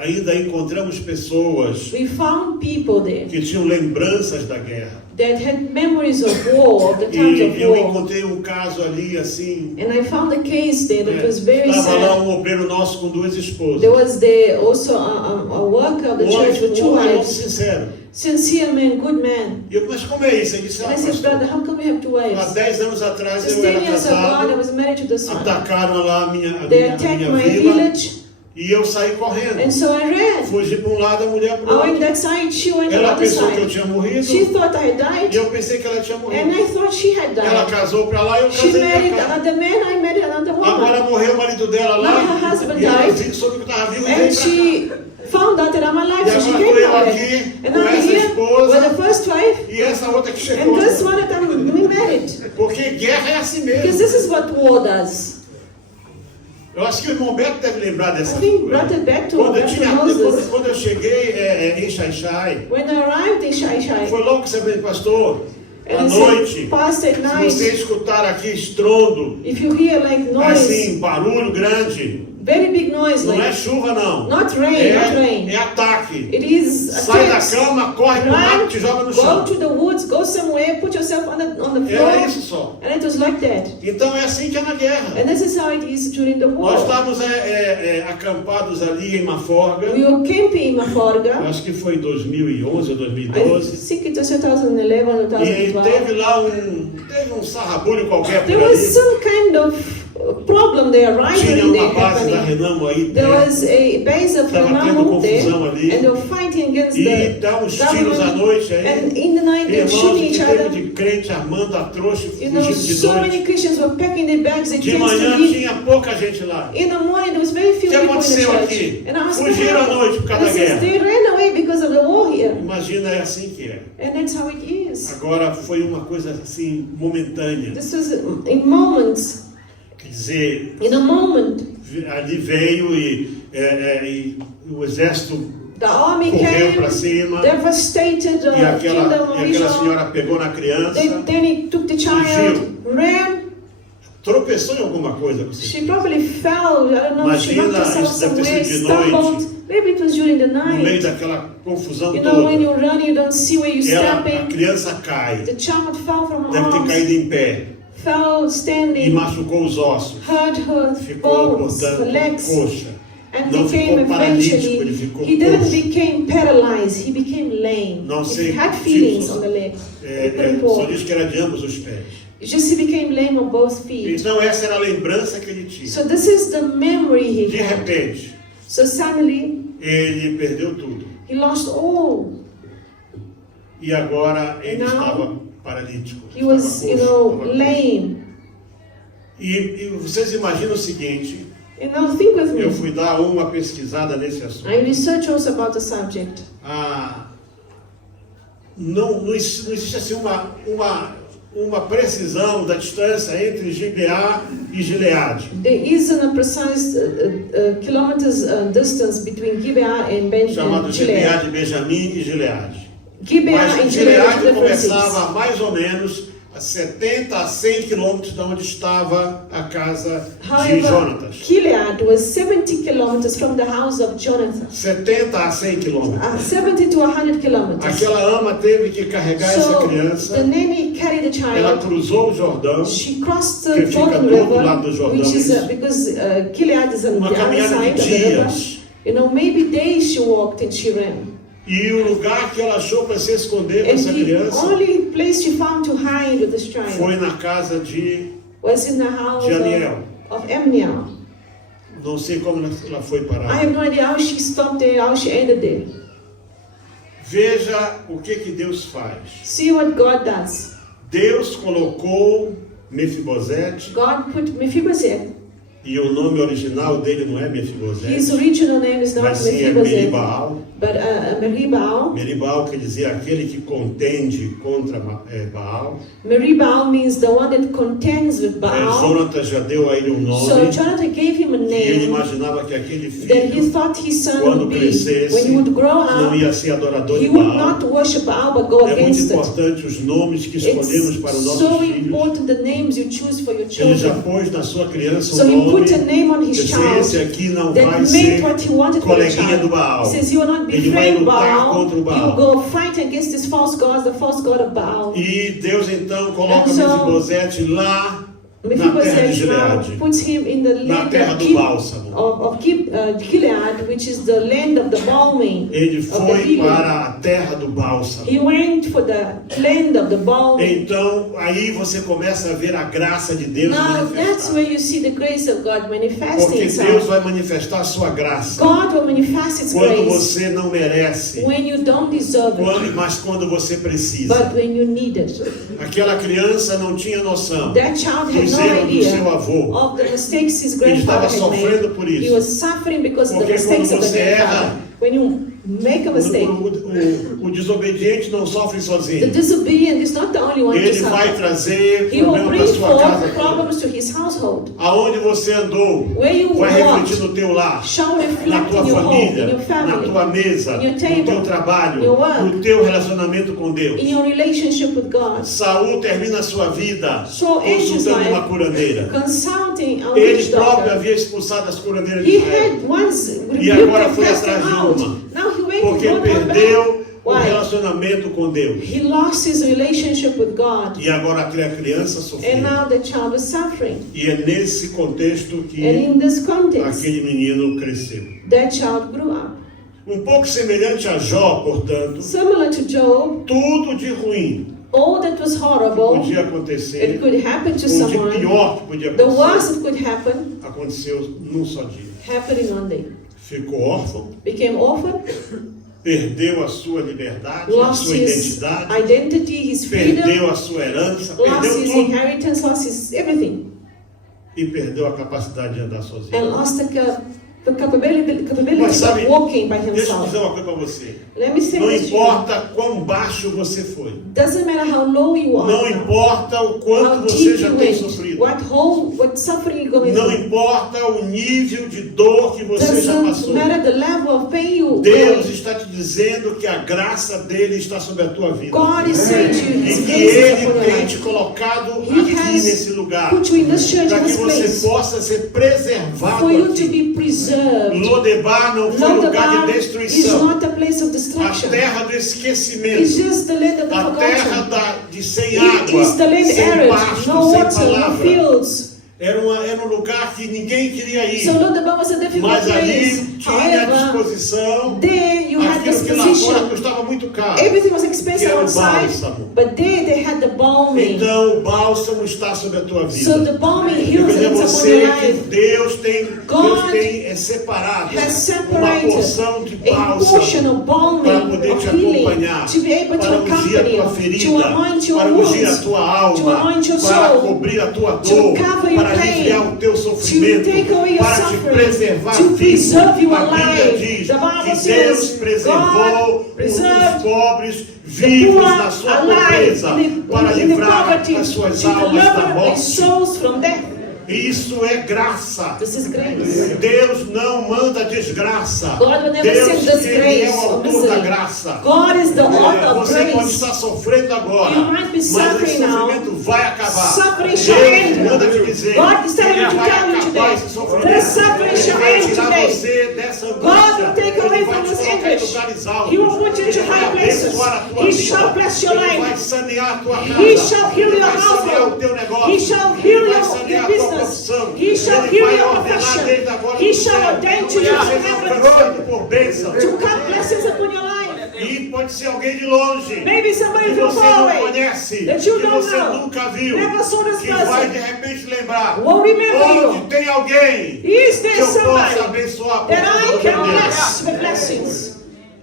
ainda encontramos pessoas We found people there que tinham lembranças da guerra. that had memories of war, of the times of E eu war. encontrei um caso ali assim. And I found a case there that was very Estava lá sad. um obreiro nosso com 2 esposas. There was there also a worker of the church with 2 homem wives. sincero. Sincere man, good man. E eu, mas como é isso? Ele disse, And I said, brother, how come you have 2 há wives? 10 anos atrás Just eu 10 era years ago, I casado, was married to this one. atacaram lá a They minha attacked my vila village, e eu saí correndo. and so I ran. Fugi para um lado, a mulher para o I went outro. that side, she went the Ela other pensou que eu side. tinha morrido She thought I had e died, eu pensei que ela tinha and morrido. I thought she had Ela died. casou para lá e eu She casei married para cá. another man, I married another Agora woman. morreu o marido dela lá Now her husband e ela died. soube que estava vivo e And veio para cá. she found out that I'm alive, E so she agora came estou eu back. aqui And com I'm essa here with esposa the first wife, e essa outra que chegou. and this one that I'm married. Porque guerra é assim Because mesmo. this is what war does. Eu acho que o irmão Beto deve lembrar dessa I think coisa. brought it back to Quando eu, back to tinha, Moses. quando eu cheguei em Xai-Xai, When I arrived in Shai, foi logo que você veio, pastor, à and he noite, said, Pastor, at se night, você escutar aqui estrondo, if you hear like noise, assim, barulho grande, very big noise, não é like chuva não, not rain, not rain. é ataque. It is Sai da attacks. cama, corre pro mato, te joga no Go chão. to the woods, go somewhere, put yourself on the Era floor, isso só. and it was like that. Então é assim que é na guerra. And this is how it is during the Nós war. estávamos acampados ali em Maforga, We were camping in eu Maforga. acho que foi em 2011 ou I 2012, think it was 2011 or e 2012. teve lá teve um sarrabulho qualquer There por was ali. some kind of problem their arrival Tinha in the uma base da happening, Renamo aí there perto. was a base of Estava tendo Renamo there, confusão ali. and they were fighting against E the dá uns tiros à government. noite aí. And in the night, they were Irmãos, shooting que each teve other. de crente armando a trouxa, You know, fugindo de so noite. many Christians were packing their bags, they De changed to manhã leave. tinha pouca gente lá. In the morning, there was very few O que people in the aconteceu church. aqui? And I asked them, Fugiram à noite por causa da and they said, guerra. they ran away because of the war here. Imagina, é assim que é. And that's how it is. Agora foi uma coisa assim, momentânea. This was in moments. Quer dizer, In a moment, ali veio e o exército the army correu para came, cima. devastated the E kingdom of aquela Israel. senhora pegou na criança, Then he took the child, ran. tropeçou em alguma coisa. Com She certeza. probably fell. I don't know. She knocked Imagina, herself isso deve ter somewhere, sido de noite. stumbled. Maybe it was during the No meio night. daquela confusão You know, when toda. you run, you don't see where you're A stepping. criança cai, The child fell from her deve ter arms, caído em pé fell e standing, machucou os ossos. hurt her Ficou, bones, her portanto, legs, coxa. and Não became ficou paralítico, ele eventually. ficou He didn't coxo. became paralyzed. He became lame. Não sei He had tipos. feelings on the legs. He couldn't Só walk. diz que era de ambos os pés. Just he became lame on both feet. Então essa era a lembrança que ele tinha. So this is the memory he De had. repente, So suddenly ele perdeu tudo. he lost all. E agora ele Now, estava paralítico. He was, estava you coxo, know, estava coxo. lame. E vocês imaginam o seguinte, And now think with eu me. fui dar uma pesquisada nesse assunto. I researched also about the subject. Não existe assim uma precisão da distância entre Gibeá e Gileade. There isn't a precise kilometers distance between Gibeah and Chamado Gilead. Gibeá de Benjamim e Gileade. Gibeah Mas and Gilead Gileade differences. começava mais ou menos a 70 a 100 quilômetros de onde estava a casa de However, Jonatas. Gilead was 70 kilometers from the house of Jonathan. 70 a 100 quilômetros. 70 to 100 kilometers. Aquela ama teve que carregar essa So the criança. nanny carried the Ela child. cruzou o Jordão. She crossed Que the fica Jordan do outro lado do River, Jordão, which is isso. because Gilead is on Uma the other caminhada side de of the river. dias. You know, maybe days she walked and she ran. E o lugar que ela achou para se esconder com And essa the criança only place she found to hide with this child foi na casa de, was in the house de Aniel. of Amniel. Não sei como ela foi I parar. have no idea how she stopped there, how she ended there. Veja o que Deus faz. See what God does. Deus colocou Mefibosete, God put Mephibosheth. e o nome original dele não é His Mefibosete, original name is not mas sim é Mephibosheth, Meribaal. but Meribal. Meribaal quer dizer aquele que contende contra Baal. Meribal means the one that contends with Baal. Jonatas já deu a ele um So nome, Jonathan gave him a e ele name imaginava que aquele that he filho, thought his son quando would be. crescesse, When he would grow não up, ia ser adorador he de would Baal. not worship Baal but go É muito against it. importante os nomes que escolhemos para os It's nossos so filhos. important the names you choose for your Ele já children. pôs na sua criança So um he nome. put a name on his Esse child aqui não that vai made ser what he wanted for the coleguinha do child. Baal. He says you will not be Ele vai afraid of lutar Baal. contra o You Baal. will go fight against this false god, the false god of Baal. E Deus então coloca And so, Mefibosete lá na terra de Mephibosheth now Gileade, puts him in the na land terra of do bálsamo. Gilead, which is the land of the balming. Ele of the foi healing. para a terra do bálsamo. He went for the land of the balming. Então, aí você começa a ver a graça de Deus Now that's manifestar. where you see the grace of God manifesting Porque Deus itself. vai manifestar a sua graça God will manifest His quando grace você não merece, when you don't deserve it, mas quando você precisa. but when you need it. Aquela criança não tinha noção That child had dos no erros do idea seu avô. of the mistakes his Ele grandfather estava had sofrendo made. por He isso. was suffering because of the Porque quando mistakes of the você erra, grandfather. When you make a mistake, O desobediente não sofre the sozinho. disobedient is not the only one to Ele vai suffer. trazer He will problema bring para sua casa. forth problems to his household. Aonde você andou, Where you vai walked refletir no teu lar, shall na reflect tua in your home, in família, your na family, tua mesa, in your no table, teu trabalho, your work, no teu relacionamento com Deus. in your relationship with God. Saul termina a sua vida So ends his consultando uma life curandeira. consulting a Ele witch próprio doctor. havia expulsado as curandeiras de He Israel, had once E rebuked agora and foi cast atrás them de out. uma. Now he went porque to one perdeu o Why? relacionamento com Deus. He lost his relationship with God. E agora aquela criança And sofreu. now the child is suffering. E é nesse contexto And que in this context, aquele menino cresceu. that child grew up. Um pouco semelhante a Jó, portanto, Similar to Job, tudo de ruim all that was horrible, podia it acontecer, could happen to ou de someone, pior que podia the worst acontecer, that could happen, aconteceu num só dia. happened in one day. Ficou órfão, Became orphan, perdeu a sua liberdade, a lost sua his identidade, identity, his freedom, perdeu a sua herança, lost perdeu his tudo inheritance, lost his everything, e perdeu a capacidade de andar sozinho. and lost the capability Mas sabe, of walking by deixa eu himself. dizer uma coisa para você. Let me say Não this to you. importa quão baixo você foi. Doesn't matter how low you are, Não importa o how quanto você deep já you tem went, sofrido. what suffering you're going Não through. importa o nível de dor que você já Doesn't passou. matter the level of pain you Deus go. está te dizendo que a graça dele está sobre a tua vida. God is saying to you, E His que grace is ele upon your tem life. te colocado He aqui has nesse lugar. put you in this church, Para in que this você place, possa ser preservado for you to aqui. be preserved. Lodebar não foi lugar Lodebar de is destruição. not a place of A destruction. terra do It's esquecimento. just the land of the A terra forgotten. de sem It água, is the land sem arid, pasto, no sem water, no palavra. fields. Era um lugar que ninguém queria ir. So Lodebar was a difficult Mas ali place. tinha à However, disposição there you had aquilo this que lá fora position. custava muito caro. Everything was expensive Que era o outside, bálsamo. but there they had the balming. Então o bálsamo está sobre a tua vida. So the balming Eu heals dizer a things upon você your que life. Deus tem God separado has uma separated porção de a portion bálsamo of para balming, poder of te healing, acompanhar, to be able to para ungir a accompany tua you, to ferida, anoint your para ungir a wounds, tua to alma, anoint your para soul, cobrir a tua to dor, cover your para aliviar pain, o teu to sofrimento, take away your para te suffering, preservar to vivo. preserve you A Bíblia alive. diz The Bible que Deus says preservou God preserved os pobres the vivos poor na sua alive pobreza in para the livrar poverty, as suas to almas da deliver their morte. souls from death. Isso é graça. This is grace. Deus não manda desgraça. God will never Deus send ele é disgrace o or autor da misery. graça. God is the author of Você pode grace. estar sofrendo agora, You might be mas suffering esse now. sofrimento vai acabar. Suffering shall Deus end. manda te dizer God is telling que you to vai tell you acabar today. esse sofrimento. This suffering Ele shall vai end tirar today. você dessa God angústia. will take away Ele vai from te this colocar em anguish. lugares altos. He will put you into Ele vai high places. abençoar a tua He vida. shall bless your Ele life. vai sanear a tua casa. He shall heal Ele your vai sanear o household. teu negócio. He shall heal Ele vai your sanear a tua business. profissão. He shall Ele heal vai your ordenar profession. desde agora He do shall céu. ordain to you Você from não heaven pronto por bênção. to come blessings upon your life. E pode ser alguém de longe. Maybe somebody Que from você far não away conhece. that you Que don't você know. nunca viu. Never saw this Que person. vai de repente lembrar. Will remember Onde you. tem alguém Is que there eu possa somebody abençoar por that I causa can dele. bless with blessings?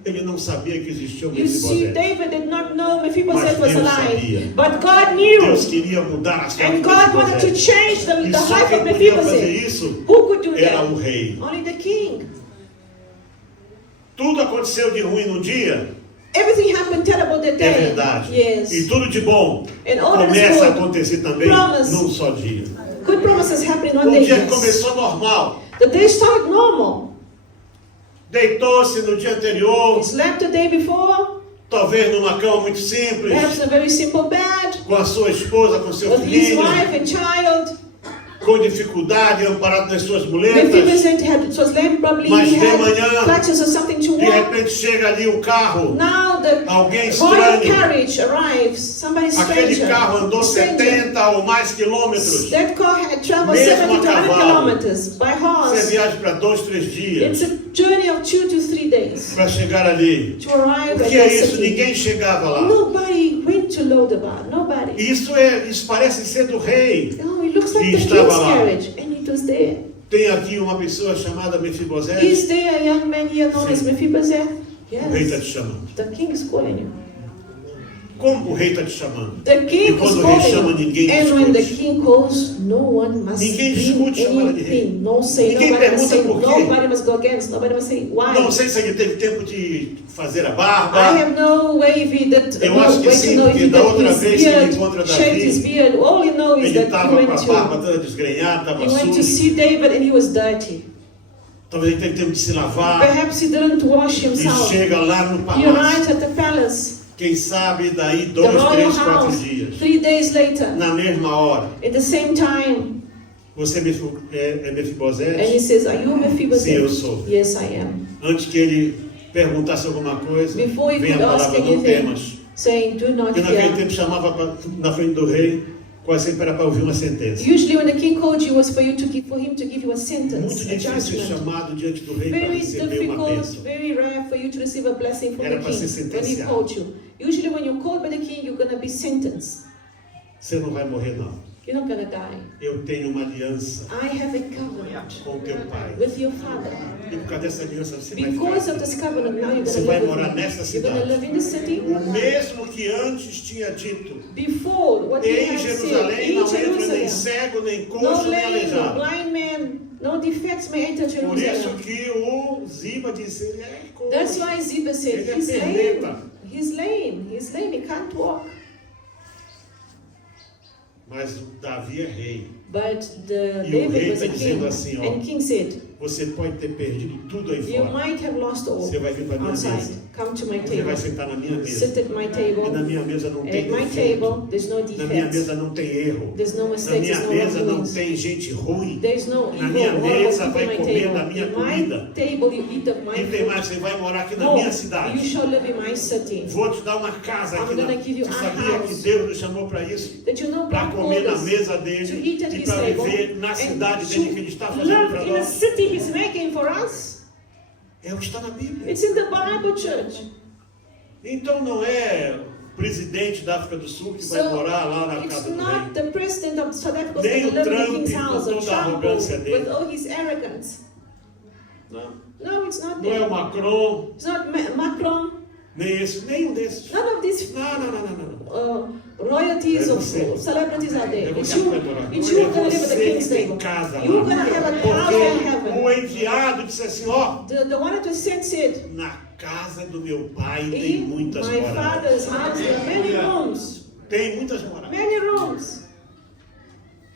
Ele não sabia que existia um You see, Mefibosete. David did not know Mephibosheth Mas was Deus alive, sabia. but God knew, Deus queria mudar as and cartas God de wanted to Mefibosete. change the E life só of quem podia fazer Mephibosheth. isso Who could do era that? o rei. Only the king. Tudo aconteceu de ruim num dia, Everything happened terrible that é day. verdade. Yes. E tudo de bom And all that is começa a good. acontecer também Promise. num só dia. Good promises happen in one Um day. dia que Yes. começou normal. The day started normal. Deitou-se no dia anterior, He slept the day before, talvez numa cama muito simples, perhaps in a very simple bed, com a sua esposa, com seu with his filho, wife and child. com dificuldade, amparado nas suas muletas. Mephibosheth was lame, probably Mas he de had manhã, clutches or something to De walk. repente chega ali o carro, Now the alguém royal estranho. carriage arrives. Somebody Aquele stranger. carro andou Stranger. 70 ou mais quilômetros. That car had traveled Mesmo 70 to a 100 cavalo. kilometers by Você horse. viaja para 2, 3 dias It's a journey of 2 to 3 days para chegar ali. to arrive O at que é the isso? city. Ninguém chegava lá. Nobody went to Lodebar. Nobody. Isso parece ser do rei. Oh, it looks like E the estava king's lá. carriage, and it was there. Tem aqui uma pessoa chamada Mefibosete. Is there a young man here known as Mephibosheth? O rei está Yes. te chamando. The king is calling you. Como o rei está te chamando? The king E is quando o rei chama, calling you. ninguém And when the discute. king calls, no one must Ninguém bring discute chamada de rei. anything. No say, Ninguém nobody must pergunta say, por quê. nobody must go against, nobody must say why. Não sei se ele teve tempo de fazer a I barba. have no way if he did, Eu no acho que way sim, to know if porque he da did outra his vez que ele beard, encontra shaved Davi, his beard. All you know is Ele that he estava com a went barba to, toda desgrenhada, estava he went to sujo. see David and he was dirty. Talvez ele tenha tempo de se lavar. Perhaps he didn't wash E himself. chega lá no He palácio. arrived at the palace, Quem sabe daí the 2, royal 3, 4 house, dias. 3 days later, Na mesma hora. at the same time. Você é And he Mefibosete? says, are you Sim, eu Mephibosheth? sou. Yes, I am. Antes que ele perguntasse alguma coisa, Before he vem a could ask palavra não anything, temas. saying, do not Porque naquele fear. tempo chamava na frente do rei quase sempre era para ouvir uma sentença. Usually when the king called you was for him to give you a Muito sentence, a difícil ser judgment. chamado diante do rei para Very receber uma difficult, bênção. very rare for you to receive a blessing from Era the para ser king when he sentenciado. called you. Usually when you're called by the king, you're going to be sentenced. Você não vai morrer, não. You're not going to die. Eu tenho uma aliança I have a covenant com teu pai. with your father. E por causa dessa aliança você vai Because ficar of aqui. this covenant, now you're Você going to vai live morar with me. nesta You're going to cidade. live in the city. O mesmo que antes tinha dito. Before, what he Em had said, Jerusalém in não entra nem Jerusalem, cego, nem no coxo, nem lame, no aleijado. blind man, no defects may enter Por isso Jerusalem. que o Ziba disse, ele é That's coxo. why Ziba said, Ele é he's lame. perneta. He's lame. He's lame. He can't walk. Mas Davi é rei. But the E o David rei was a está dizendo king. assim, ó. And king said, Você pode ter perdido tudo aí you fora. might have lost all Você vai vir para a minha outside. mesa. Come to my Você table. vai sentar na minha mesa. Sit at my E na table. minha mesa não tem At my defeito. table, there's no Na minha defects. mesa não tem erro. There's no Na mistakes. minha There's no mesa não wrongdoings. tem gente ruim. There's no Na evil. minha Horrible mesa people vai at my comer table. da minha In comida. my table, you eat of my E tem food. mais, você vai morar aqui na No, minha you cidade. shall live in my city. Vou te dar uma casa I'm aqui. gonna give you Você a sabia house. que Deus nos chamou para isso? That you know Para God comer called na us mesa to dele eat at e his para table viver na and cidade to dele que ele está fazendo para live in a nós. city He's making for us. É o que está na Bíblia. It's in the Bible, church. Então não é o presidente da África do Sul que vai So morar lá na it's casa do rei. not the president of South Africa who's Nem going to o live in the Trump king's com house, or toda a Trump arrogância dele. with all his arrogance. Não, No, it's not não é o them. Macron, It's not Macron. nenhum desses. None of these Não. royalties É or você. celebrities are there. É It's você you. que vai morar. It's you É going to live at the você king's que tem table. casa lá. You're going to have a house in Porque heaven. o enviado disse assim, ó, The one that was sent said, na casa do meu pai tem in muitas my moradas. father's house there are many rooms. Tem muitas moradas. Many rooms.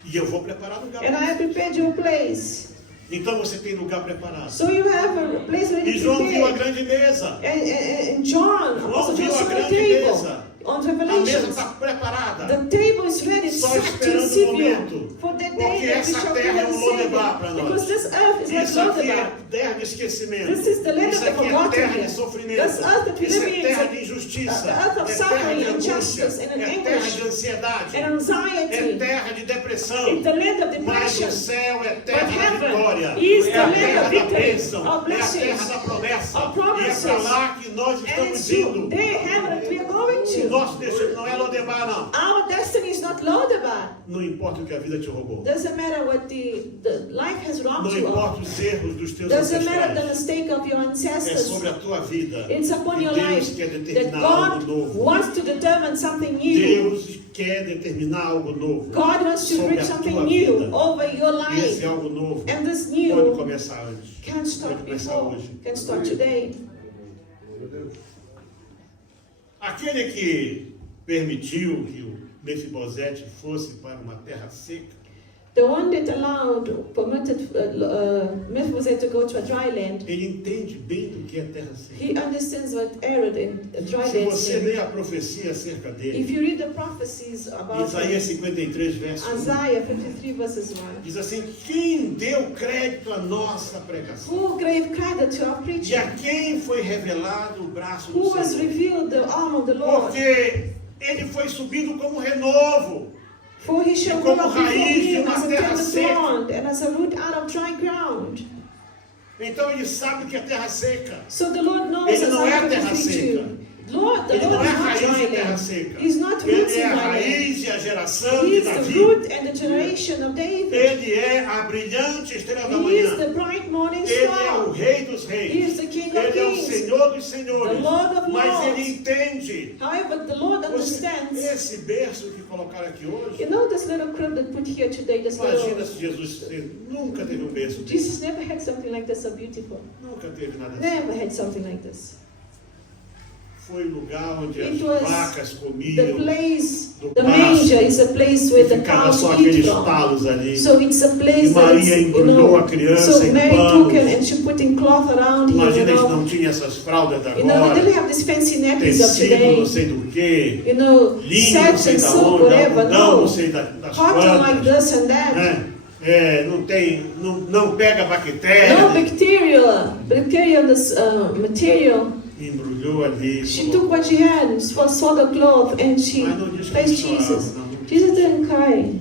E eu vou preparar lugar. And I have prepared you a place. Então você tem lugar preparado. So you have a place ready E to João viu a prepare. grande mesa. And John, João also viu John a saw the grande table mesa. on A mesa Revelations. está preparada. The table is ready, Só set to esperando o receive momento. you for the Porque day that we essa shall terra come é and um save Lodebar para you. nós. Because this earth is like Isso aqui é Lodebar. terra de esquecimento. This is the land Isso of the aqui é forgotten terra de here. sofrimento. This earth that we Isso live é in terra is de injustiça. the earth of É terra suffering de and angústia. injustice and É terra anguish de ansiedade. and É anxiety. terra de depressão. It's the land of Mas o depression. céu é But terra da heaven vitória. is É the a land terra of da victory, bênção. of É a blessings, terra da promessa. of E é promises. para lá que nós And estamos it's you. indo. They heaven that we are going O to. nosso destino não é Lodebar, não. Our destiny is not Lodebar. Não importa o que a vida te roubou. Doesn't matter what the life has robbed Não you of. importa os erros dos teus Doesn't matter the ancestrais. mistake of your É ancestors. sobre a tua vida. It's upon E your Deus life quer that determinar algo God novo. wants to determine something new. Deus quer determinar algo novo. God wants to sobre bring a something tua new vida. over your E esse life. algo novo And this pode new começar hoje. can start Pode começar before, hoje. can start today. Aquele que permitiu que o Mefibosete fosse para uma terra seca, The one that permitted Mephibosheth to go to a dry land, ele entende bem do que é terra seca. he understands what arid and dry Se land você is. lê a profecia acerca If dele, you read the prophecies about Isaías 53, verso 1, Isaiah 53 verses 1, diz assim: quem deu crédito à nossa pregação? who gave credit to our E preaching? a quem foi revelado o braço do Who has Senhor? revealed the arm of the Lord? Porque ele foi subido como renovo. For he shall E go como up before raiz de him uma as a terra tender seca. plant and as a root out of dry ground. Então ele sabe que é terra seca. So the Lord knows, Ele as não é a Isaiah terra 52. seca. Lord, the Ele Lord não é a is not raiz de dry terra land. seca. He's not roots Ele in é a dry land. raiz e a geração He de is the Davi. root and the generation of David. Ele é a brilhante estrela da He is manhã. the bright morning Ele é o star. rei dos He reis. is the King of Ele é o kings. Senhor dos senhores. The Lord of Mas lords. ele entende. However, the Lord understands. Esse berço que colocaram aqui hoje, You know this little crib that put here today, this imagina little... se Jesus nunca teve um berço desse. Jesus never had something like this so beautiful. Nunca teve nada assim. Never had something like this. Foi o lugar onde It as was vacas The comiam. place, do the pasto, manger is a place where the Ficava cows só eat aqueles from. talos ali. So it's a place E that Maria is, embrulhou a criança so em Mary panos. took it and she put in cloth around him, Imagina, eles não tinham essas fraldas da You know, they didn't agora. have these fancy nappies of Tecido, today. não sei do que. You know, Linho, não sets sei and da silk, onde. whatever. Algodão, não No, sei das cotton like plantas. this and that. Né? Não pega bactéria. No bacteria in this material. Embrulhou ali. She took what she had, swallowed the cloth, and she Mas não diz que placed eles choravam, Jesus. não diz Jesus didn't cry.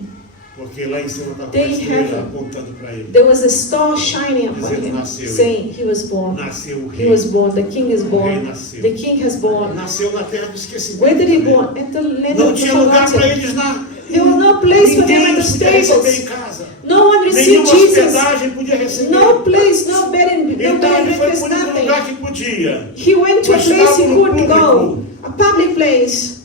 Porque lá em cima estava uma They estrela have- apontando para ele. There was a star shining upon Dizendo, him, nasceu. saying he was born. Nasceu o He rei. was born. The king is O rei born. nasceu. The king has born. Nasceu na terra do esquecimento. Where did he também. born? At the land Não of the tinha lugar para forgotten. eles lá. There was no place for them Ninguém at the os podia receber em stables. casa. No one received Nenhuma Jesus. hospedagem podia receber. No place, no bed and no Então bed and ele foi breakfast, por um nothing. lugar que podia. He went to a Mas place he estava no could go, público. a public place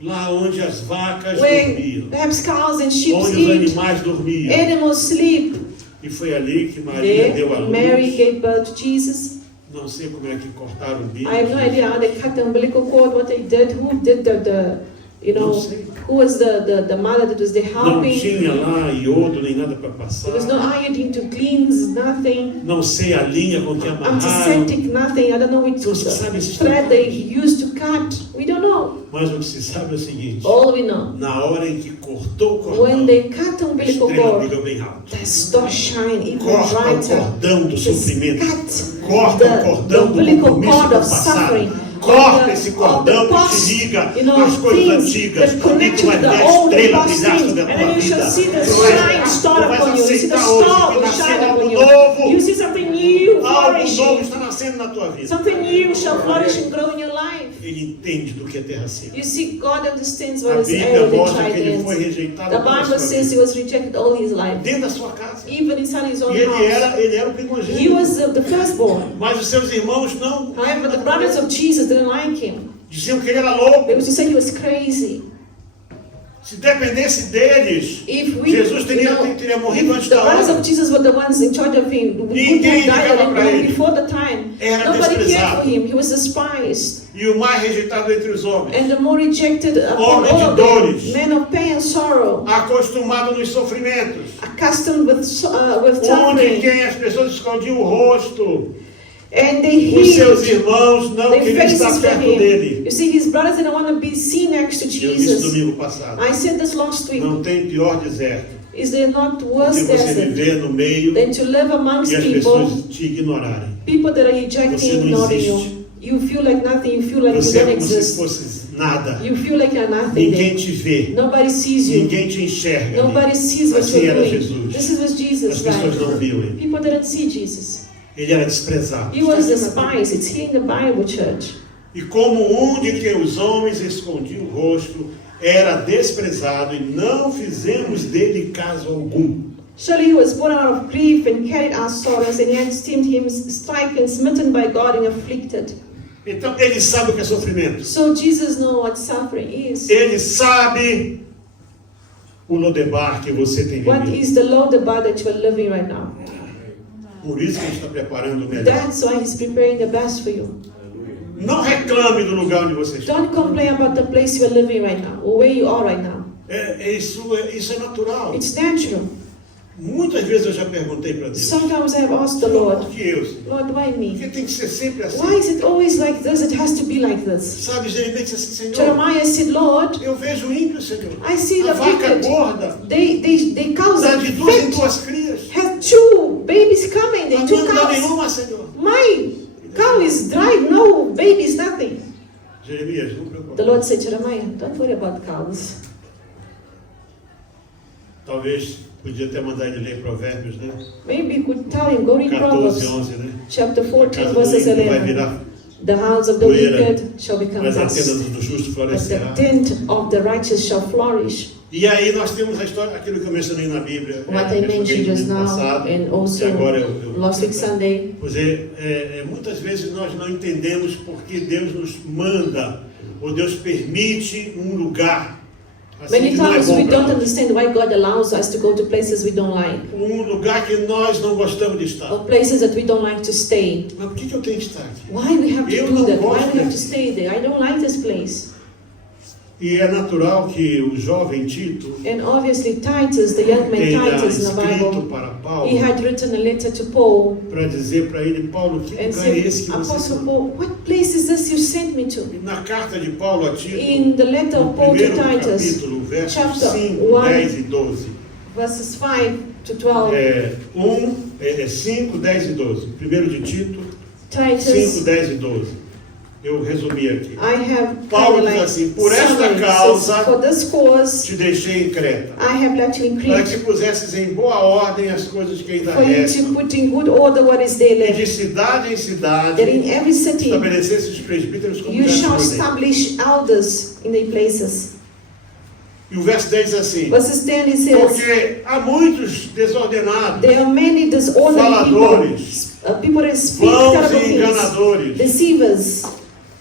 Lá onde as vacas where dormiam. perhaps cows and sheep Onde os eat, animais dormiam. animals sleep. E foi ali que Maria deu a There, luz. Mary gave birth to Jesus. Não sei como é que cortaram o bico. I have no idea how they cut the umbilical cord, what they did, who did Não sei. who was the mother that was there Não helping. tinha lá iodo nem nada para passar. There was no iodine to cleanse, nothing. Não sei a linha com que amarraram. Antiseptic, nothing. I don't know which Não se sabe esses thread they detalhes. used to cut. We don't know. Mas o que se sabe é o seguinte. All we know, Na hora em que cortou o cordão, when they cut the a umbilical estrela cord, brilhou bem alto. the star shine even Corta o brighter. cordão do Just sofrimento. cut Corta o the cordão do umbilical compromisso cord do of passado. suffering. Corta esse of the cordão que past, te liga you know, às coisas things antigas. that E connect tu to vai ver the a old and estrela past brilhar things. sobre a And tua then you shall vida. see the Tu vai- shine star tu vais upon you. You see the aceitar hoje star que will nasceu shine algo upon you. novo. You see something new Algo flourishing. novo está nascendo na tua vida. Something new shall flourish and grow in your life. Ele entende do que é terra seca. You see, God understands A what is Bíblia arid and mostra que dry ele foi lands. rejeitado The pela Bible sua says he vida. was rejected all his life, Dentro da sua casa. even inside his own E ele house. era o He primogênito. was the firstborn. Mas os seus irmãos não. However, the brothers of Jesus didn't like him. Diziam que ele era louco. They used to say he was crazy. Se dependesse deles, If we, Jesus teria morrido antes if the da brothers hora. of Jesus were the ones in charge of him, would Ninguém have died ligava pra long ele. before the time. Era Nobody cared desprezado. for him. He was despised. E o mais rejeitado entre os homens. And the more rejected upon Homem de all of dores. them, men of pain and sorrow, Acostumado nos sofrimentos. accustomed with Onde suffering, quem as pessoas escondiam o rosto. and they Os seus hid irmãos não their queriam estar faces from perto him. dele. You see, his brothers didn't want to be seen next to Eu disse Jesus. domingo passado. I said this last week. Não tem pior deserto Is there not do worse que você desert viver no meio than to live amongst e as people, pessoas te ignorarem. people that are rejecting, Você não ignoring existe. you? You feel like nothing. You feel like you Você é don't como se exist. fosse nada. You feel like you're nothing. Ninguém There. te vê. Nobody sees you. Ninguém te enxerga. ali. Nobody sees what Assim you're era doing. Jesus. This is what As Jesus pessoas like. não viam ele. People didn't see Jesus. Ele era desprezado. He was despised. It's here in the Bible, church. E como um de que os homens escondiam o rosto, era desprezado e não fizemos dele caso algum. Surely he was born out of grief and carried our sorrows, and he had esteemed him stricken, smitten by God, and afflicted. Então ele sabe o que é sofrimento. So Jesus knows what suffering is. Ele sabe o Lodebar que você tem What vivido. is the Lodebar that you are living right now? Por isso que ele está preparando o melhor. That's why he's preparing the best for you. Não reclame do lugar onde você está. Don't complain about the place you are living right now, or where you are right now. Isso é natural. It's natural. Muitas vezes eu já perguntei para Deus. Sometimes I have asked the Lord, Por que eu, Senhor? Lord, why Por me? que tem que ser sempre assim? Why is it always like this? It has to be like this. Sabe, Jeremias disse assim, Senhor, Jeremiah said, Lord, eu vejo ímpio, Senhor. I see the A vaca wicked. gorda They cows dá are de duas em fat, duas crias. have two babies coming. They Não two dá cows. nenhuma, Senhor. My cow is dry, no babies, nothing. Jeremias, não preocupe. The Lord said, Jeremiah, don't worry about cows. Talvez podia até mandar ele ler Provérbios, né? Maybe you could tell him, go read 14, Proverbs, 11, né? chapter A 14, casa do verses ímpio vai 11. virar, The house of the poeira, wicked shall become mas a dust, tenda do justo but florescerá. the tent of the righteous shall flourish. E aí nós temos a história, aquilo que eu mencionei na Bíblia, What I mentioned just no now, passado, and e also agora eu last week Sunday. Pois muitas vezes nós não entendemos porque Deus nos manda, ou Deus permite um lugar assim Many que não é times we bom para don't nós. understand why God allows us to go to places we don't like, Um lugar que nós não gostamos de estar. or places that we don't like to stay. Mas por que eu tenho que estar aqui? Why we have to Eu do não that? Why gosto we have to daqui. stay there? I don't like this place. E é natural que o jovem Tito And obviously Titus, the young man tenha Titus in the escrito Bible, para Paulo he had written a letter to Paul para dizer para ele, Paulo, que and lugar é esse said, que você Apostle está? Paul, what place is this you sent me to? Na carta de Paulo a Tito, In the letter no of Paul to primeiro Titus, capítulo, versos chapter 5, 1, 10 e 12. verses 5 to 12, 5, 10 e 12. Primeiro de Tito, 5, Titus 10 e 12. Eu resumi aqui. I have Paulo kind of diz like assim, por esta summary. causa Says, for this cause, te deixei em Creta, I have let you in para Crete, que pusesses em boa ordem as coisas que ainda for you to restam, put in good order what is there e left, de cidade em cidade that in every city estabelecesses presbíteros como you shall já establish elders in their places. E o verso 10 diz assim, Verses 10 it says, porque há muitos desordenados, there are many disorderly faladores, people, people that speak vãos terrible e things, enganadores. deceivers.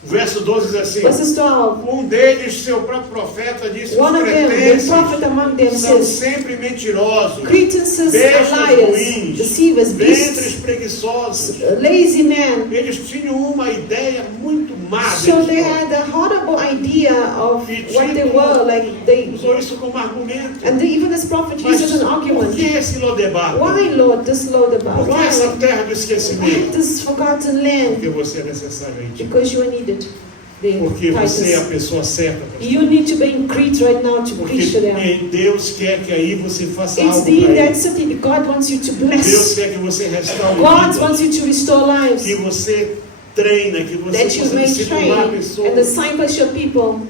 O verso 12 diz assim, Verses 12, um deles, seu próprio profeta, disse que os one of them, the cretenses prophet among them são says, sempre mentirosos, Cretenses bestas are liars, ruins, deceivers, ventres beasts, preguiçosos. lazy men. Eles tinham uma ideia muito má So deles they próprios. had a horrible idea of E what they were, like they, usou isso como argumento. and even this prophet Mas uses an por argument. que esse Lodebar? Why, Lord, this Lodebar? Por que essa Why? terra do Why esquecimento? this forgotten land? Porque você é necessário aí. Because you are needed there, Porque você é a Titus. pessoa certa. pastor. You need to be in Crete right now to preach to them. Porque Deus quer que aí você faça It's algo the para that ele. city that God wants you to Deus bless. quer que você restaure God vidas, wants you to restore lives. que você treina, que você That you possa may discipular train pessoas. and disciple your people.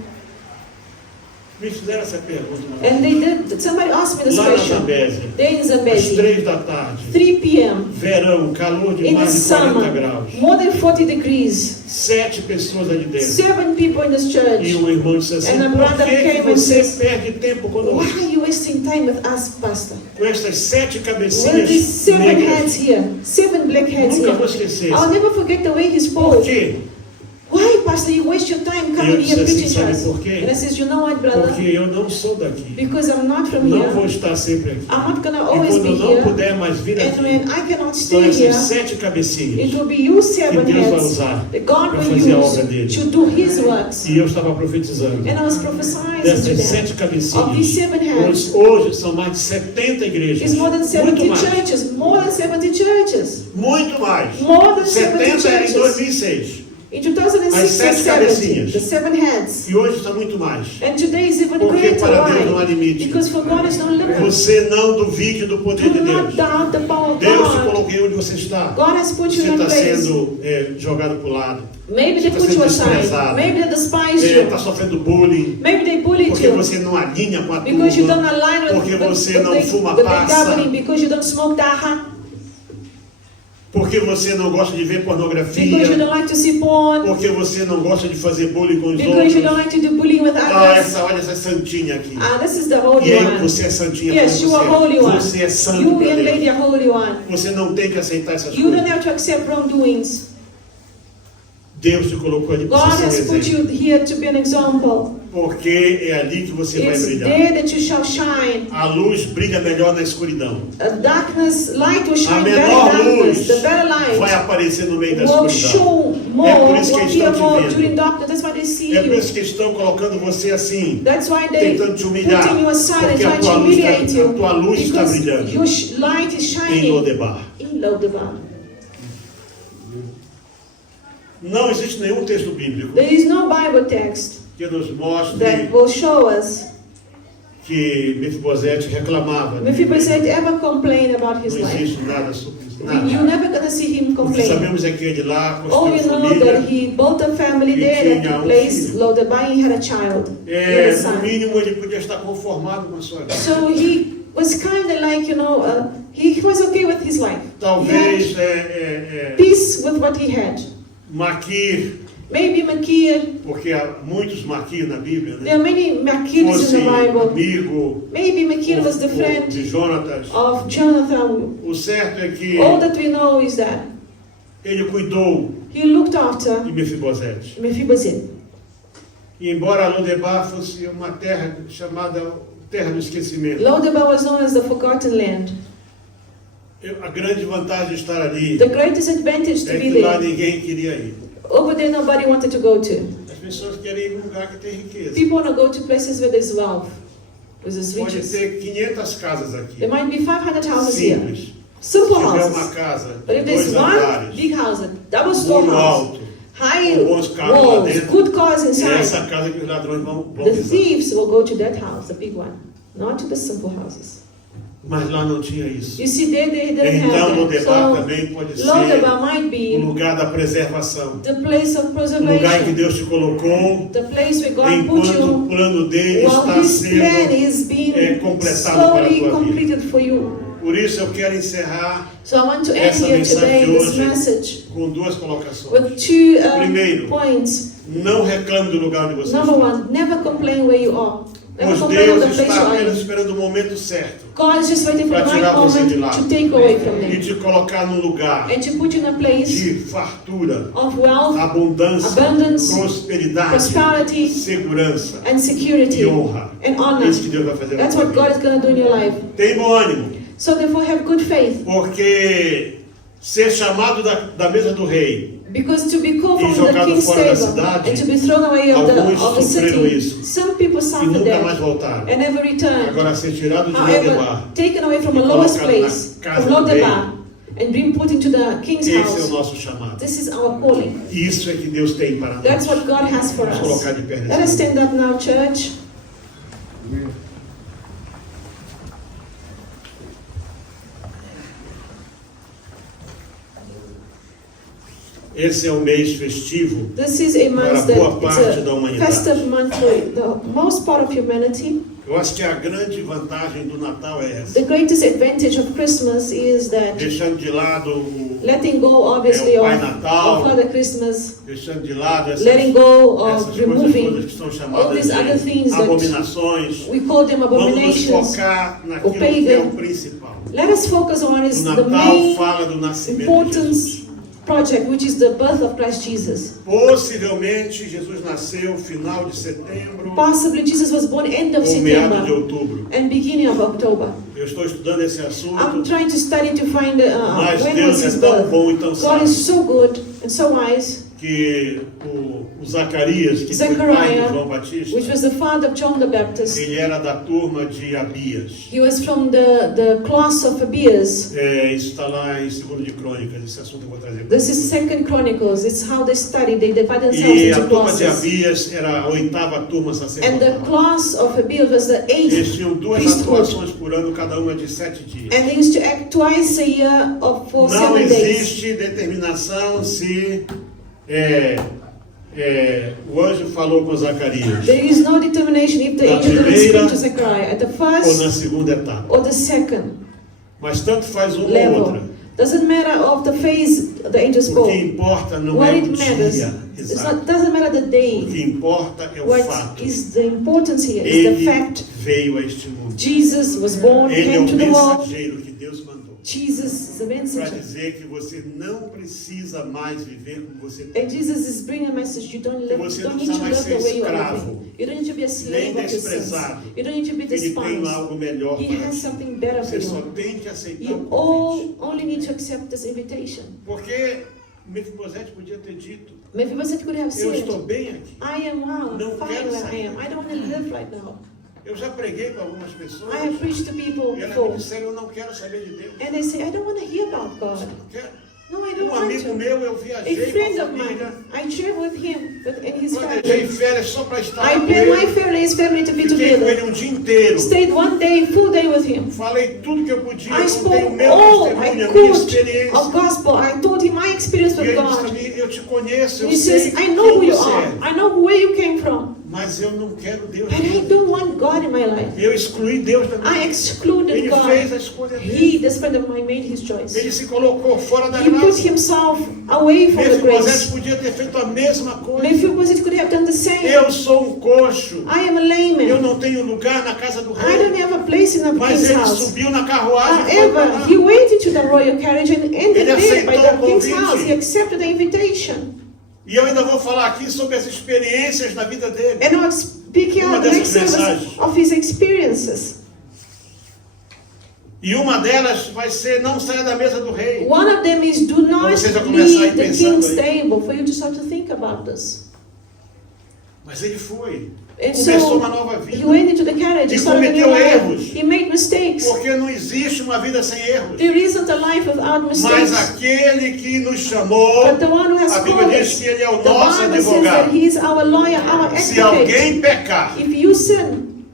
Me fizeram essa pergunta uma vez. And they did. Somebody asked me this Lá na question. Zambésia, They're in às Zambezi, 3 da tarde, 3 p.m. verão, calor de in the mais de 40 summer, graus. more than 40 degrees. 7 pessoas ali dentro. 7 people in this E church. um irmão disse assim, And a por brother que, que came and você says, perde tempo Why conosco? are you wasting time with us, Pastor? Com estas 7 With cabecinhas these 7 negras. heads here, 7 black heads Nunca vou here. esquecer. I'll never forget the way he Por spoke. quê? Why, Pastor, you waste your time Eu coming disse here assim, preaching to sabe us? por quê? And I says, you know what, brother? Porque eu não sou daqui. Because I'm not from Não vou here. estar sempre aqui. I'm not gonna E always quando be eu não here. puder mais vir And aqui, when I cannot são stay here, essas 7 cabecinhas it will be you que 7 Deus vai heads usar that God para will fazer a obra use dele. to do His works. E eu estava profetizando. And I was prophesying to Dessas them 7 of these cabecinhas, 7 heads. hoje são mais de 70 igrejas. It's more than 70 Muito mais. churches. More than 70 churches. Muito mais. More than 70 70 era em churches. 2006. In 2006 As 7 and 70, cabecinhas. the 7 heads. E hoje está muito mais. And today is even Porque greater. para Deus não há Why? limite. Because for God is no limit. Você não duvide do poder de Do Deus. not doubt the power of Deus te God. colocou onde você está. God has put you Você in a está place. sendo jogado para o lado. Maybe they Você put está you sendo aside. desprezado. Maybe they despise Está you. sofrendo bullying. Maybe they bullied Porque you. você não alinha com a Because you don't turma. align with Porque você não fuma the passa. governing. Because you don't smoke daha. Porque você não gosta de ver Because you pornografia. don't like to see porn. Porque você não gosta de fazer bullying com os Because you don't outros. like to do bullying with others. Olha essa santinha aqui. This is the holy E aí one. você é santinha Yes, you are para holy one. você. Você é santo You, para young Deus. lady, are holy one. Você não tem que aceitar essas You don't coisas. have to accept wrongdoings. Deus te colocou ali para God você has ser um put exemplo. you here to be an example. Porque é ali que você vai It's brilhar. there that you shall shine. A luz brilha melhor na escuridão. Light will A shine better in menor darkness. luz The better light vai aparecer no meio da will escuridão. show more, É por isso que will eles appear estão te more vendo. during darkness. That's why they see É por you. isso que estão colocando você assim, That's why they tentando te humilhar. putting you aside and Porque a trying to tua luz humiliate está, you. a tua luz está Because brilhando your light is em shining Lodebar. in Lodebar. Não existe nenhum texto bíblico There is no Bible text que nos mostre that will show us que Mefibosete reclamava. Mephibosheth ever complained about his Não life. existe nada sobre isso. You're Nada. never gonna see him O que complain. sabemos é que ele lá All construiu you know família. that he built a family E there tinha at the um place filho. Lodebar. He had a child. He had a No son. mínimo ele podia estar conformado com a sua vida. So he was kind of like, he was okay with his life. He Talvez had peace with what he had. Maquir, Maybe Makir. porque há muitos Maquir na Bíblia, There are né? many Makirs Fosse in the Bible. amigo Maybe Makir was the ou friend de Jonatas. of Jonathan. O certo é que All that we know is that ele cuidou he looked after de Mefibosete. Mephibosheth. E embora Lodebar fosse uma terra chamada terra do esquecimento, Lodebar was known as the forgotten land. a grande vantagem de estar ali The greatest advantage to é be que lá there. ninguém queria ir. Over there, nobody wanted to go to. As pessoas querem ir em um lugar que tem riqueza. People want to go to places where there's wealth, where there's Pode riches. ter 500 casas aqui. There might be 500 houses here. Simples. Simple Se tiver uma houses. casa But de if there's 2 one andares, big house, a double store muro house, alto, high com bons carros lá walls, dentro, good cars é inside, essa casa que os ladrões vão the pisar. thieves will go to that house, the big one, not to the simple houses. Mas lá não tinha isso. You see, they didn't Então, have that. Lodebar So, também pode ser Lodebar might o be lugar da preservação. the place of O lugar em que preservation, Deus te colocou, the place where God put enquanto o you, plano dele while está His plan sendo is being completado para a slowly tua vida. completed for you. Por isso eu quero encerrar So I want to end essa here mensagem today de this hoje message com duas colocações. with two Primeiro, points. não reclame do lugar onde você Number está. one, never complain where you are. Never Pois complain of Deus the place está you are apenas in. esperando o momento certo God is just waiting for para the right tirar você de moment lá to take away from e them te colocar num lugar and to put you in a place de fartura, of wealth abundância, abundance, prosperidade, prosperity, segurança and security e honra. and É honor. isso que Deus vai fazer na That's tua what God vida. is going to do in your life. Tem bom ânimo, So therefore have good faith, porque ser chamado da mesa do rei, because to be called E from the jogado king's fora da table cidade, and to be thrown away of the alguns sofreram city, isso some people e suffered nunca mais that voltaram. and never returned. Agora ser tirado de However, Lodebar, taken away from e the lowest colocado na place, casa from do rei. Lodebar, and being put into the king's esse é o house. nosso chamado. This is our calling. Isso é que Deus tem para That's nós. what God has for Vamos us. colocar de pé Let us nesse stand up now, church. Esse é o mês festivo This is a month para boa that parte da it's a humanidade. festive month for the most part of humanity. Eu acho que a grande vantagem do Natal é essa. The greatest advantage of Christmas is that Deixando de lado letting go, obviously, É o Pai of Natal. Father Christmas, deixando de lado essas, letting go essas of coisas todas removing que são all chamadas these other de things that abominações. we call them Vamos nos abominations. focar naquilo pagan. que é o principal. Let us focus on O is the Natal main fala do nascimento de importance Jesus. project, which is the birth of Christ Jesus. Possivelmente Jesus nasceu final de setembro Possibly Jesus was born end of ou meado de September outubro. and beginning of October. Eu estou estudando esse I'm assunto, trying to study to find mas when Deus was é his tão birth. bom e tão God sábio is so good and so wise, que o Zacarias, que foi pai de Zechariah, João Batista, which was the father of John the Baptist. ele era da turma de Abias. He was from the class of Abias. Isso está lá em 2 de Crônicas, esse assunto eu vou trazer para This is vocês. 2 Chronicles. It's how they study. They divide themselves E a into turma de classes. Abias era a 8ª turma And the sacerdotal. class of Abias was the Eles 8th tinham 2 priesthood. atuações por ano, cada uma de 7 dias. And they used to act twice a year for Não 7 days. existe determinação se o anjo falou com Zacarias There is no determination if the Na angel didn't primeira speak to Zechariah at the ou na first segunda etapa. or the second Mas tanto faz uma ou level. outra. Doesn't matter of the phase the angel O spoke. que importa não What é it o matters, dia it's exato. not, doesn't matter the O day. que importa é o What fato. is the importance here is the Ele fact veio a este mundo. Jesus was born, Ele é came o to the world. mensageiro que Deus mandou Jesus is the para messenger. dizer que você não precisa mais viver como você tem. And Jesus is bringing a message. You don't, live, Você you don't não need to precisa mais live the ser way you are escravo, living. You don't need to be a nem slave of your sins. desprezado. You don't need to be Ele tem despised. algo melhor He para has ti. something better for Você só you. tem que aceitar o You convite. only need to accept this invitation. Porque Mefibosete podia ter dito, Mephibosheth could have eu said, estou bem aqui. I am well, Não I'm fine quero where I sair. am. I don't want to live right now. Eu já preguei para algumas pessoas I have preached to people e elas me before. disseram, eu não quero saber de Deus. And they say, I don't want to hear about God. Não quero. No, I don't want amigo to. meu, eu A viajei friend com a of mine, família, I travel with him and his planejei family. férias só para estar I com plan my ele. family, his family to be Fiquei com together. ele um dia inteiro. Stayed one day, full day with him. Falei tudo que eu podia, I contei spoke o meu all testemunho, I a minha could experiência. of gospel. I told him my experience E with ele disse God. a mim, eu te conheço, eu He sei says, I quem know who you você are. é, I know where you came from. mas eu não quero Deus. And I don't want God in my life. Eu excluí Deus da minha I vida. excluded Ele fez a God. escolha dele. He, this friend of mine, made his choice. Ele se colocou fora da He put graça. himself away from the Mefibosete grace. podia ter feito a mesma coisa. Mephibosheth could have done the same. Eu sou um coxo. I am a Eu layman. não tenho lugar na casa do I don't rei. have a place in a Mas king's ele house. subiu na carruagem e foi para However, lá. he went into the royal carriage and ended Ele there by the aceitou o king's convite. house. He accepted the invitation. E eu ainda vou falar aqui sobre as experiências da vida dele. And I'm speaking Uma out the next dessas service mensagens. of his experiences. E uma delas vai ser, não saia da mesa do rei. One of them is do not Você já começa a ir leave the pensando king's aí. table, for you to start to think about this. Mas ele foi. And Começou uma so nova he vida. went into the carriage, he E started a new cometeu life. erros. He made mistakes. Porque não existe uma vida sem erros. There isn't a life without Mas mistakes. aquele que nos chamou, But the one who has a Bíblia called diz us, que ele é o the nosso Bible says that advogado. he is our lawyer, our Se advocate. alguém pecar, If you sin,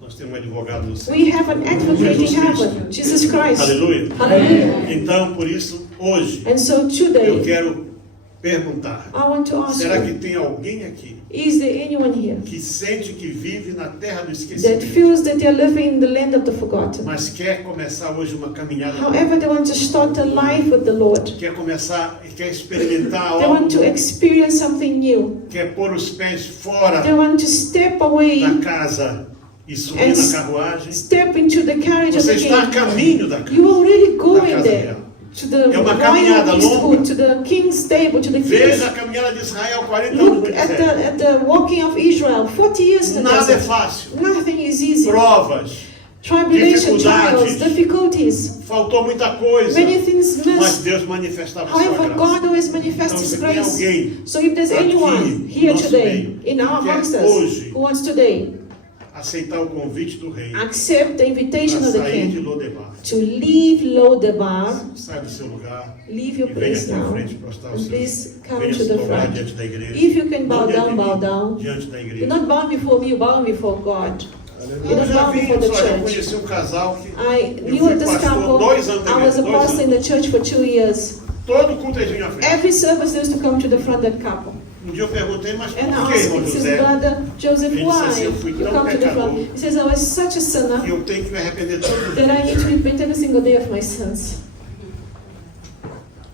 nós temos um advogado no céu. We have an advocate in heaven, Jesus Christ. Aleluia. Hallelujah. Então, por isso, hoje, And so eu today, quero perguntar, I want to ask será you, que tem alguém aqui is there anyone here que sente que vive na terra do that esquecimento, feels that they're living in the land of the forgotten? mas quer começar hoje uma caminhada com However, they want to start a life with the Lord. quer começar, quer experimentar They algo, want to experience something new. quer pôr os pés fora They want to step away, da casa e subir And na carruagem. step into the carriage of Você the está a king. caminho da casa. You are really Da going casa there. real. To the É uma royal caminhada priesthood, longa. to the king's table, to the Veja king's. a caminhada de Israel 40 anos no Look at deserto. the walking of Israel, 40 years in the Nada é desert. fácil. Nothing is easy. Provas, Tribulation, dificuldades. trials, difficulties. faltou muita coisa, Many things mas missed. Deus manifestava a sua However, graça. God always manifests Então, His se tem grace. alguém So if there's aqui, anyone here no nosso today, meio, in our que amongst hoje us, who wants today aceitar o convite do rei accept the invitation para of the sair de king Lodebar, to leave Lodebar, sai do seu lugar leave e your venha place aqui à now, frente prostrar o and seu. please come Venha to se the dobrar front. diante da igreja. If you can bow Não diante down, de bow mim, down. diante da You're igreja. not bowing before me, you're bowing before God. You're Eu not já bowing vi, before the olha, eu church. conheci um casal que I eu knew fui this pastor couple. 2 anos da I was a igreja, 2 pastor in anos. the church for 2 years. Todo culto eles vinham à frente. Every service used to come to the front of that couple. Um dia eu perguntei, mas And I por que, irmão asked his José? brother Joseph, Ele disse why assim, eu fui you tão come to the pecador. front? He says, I was such a sinner E eu tenho que me arrepender todo dia. that I need to repent every single day of my sins.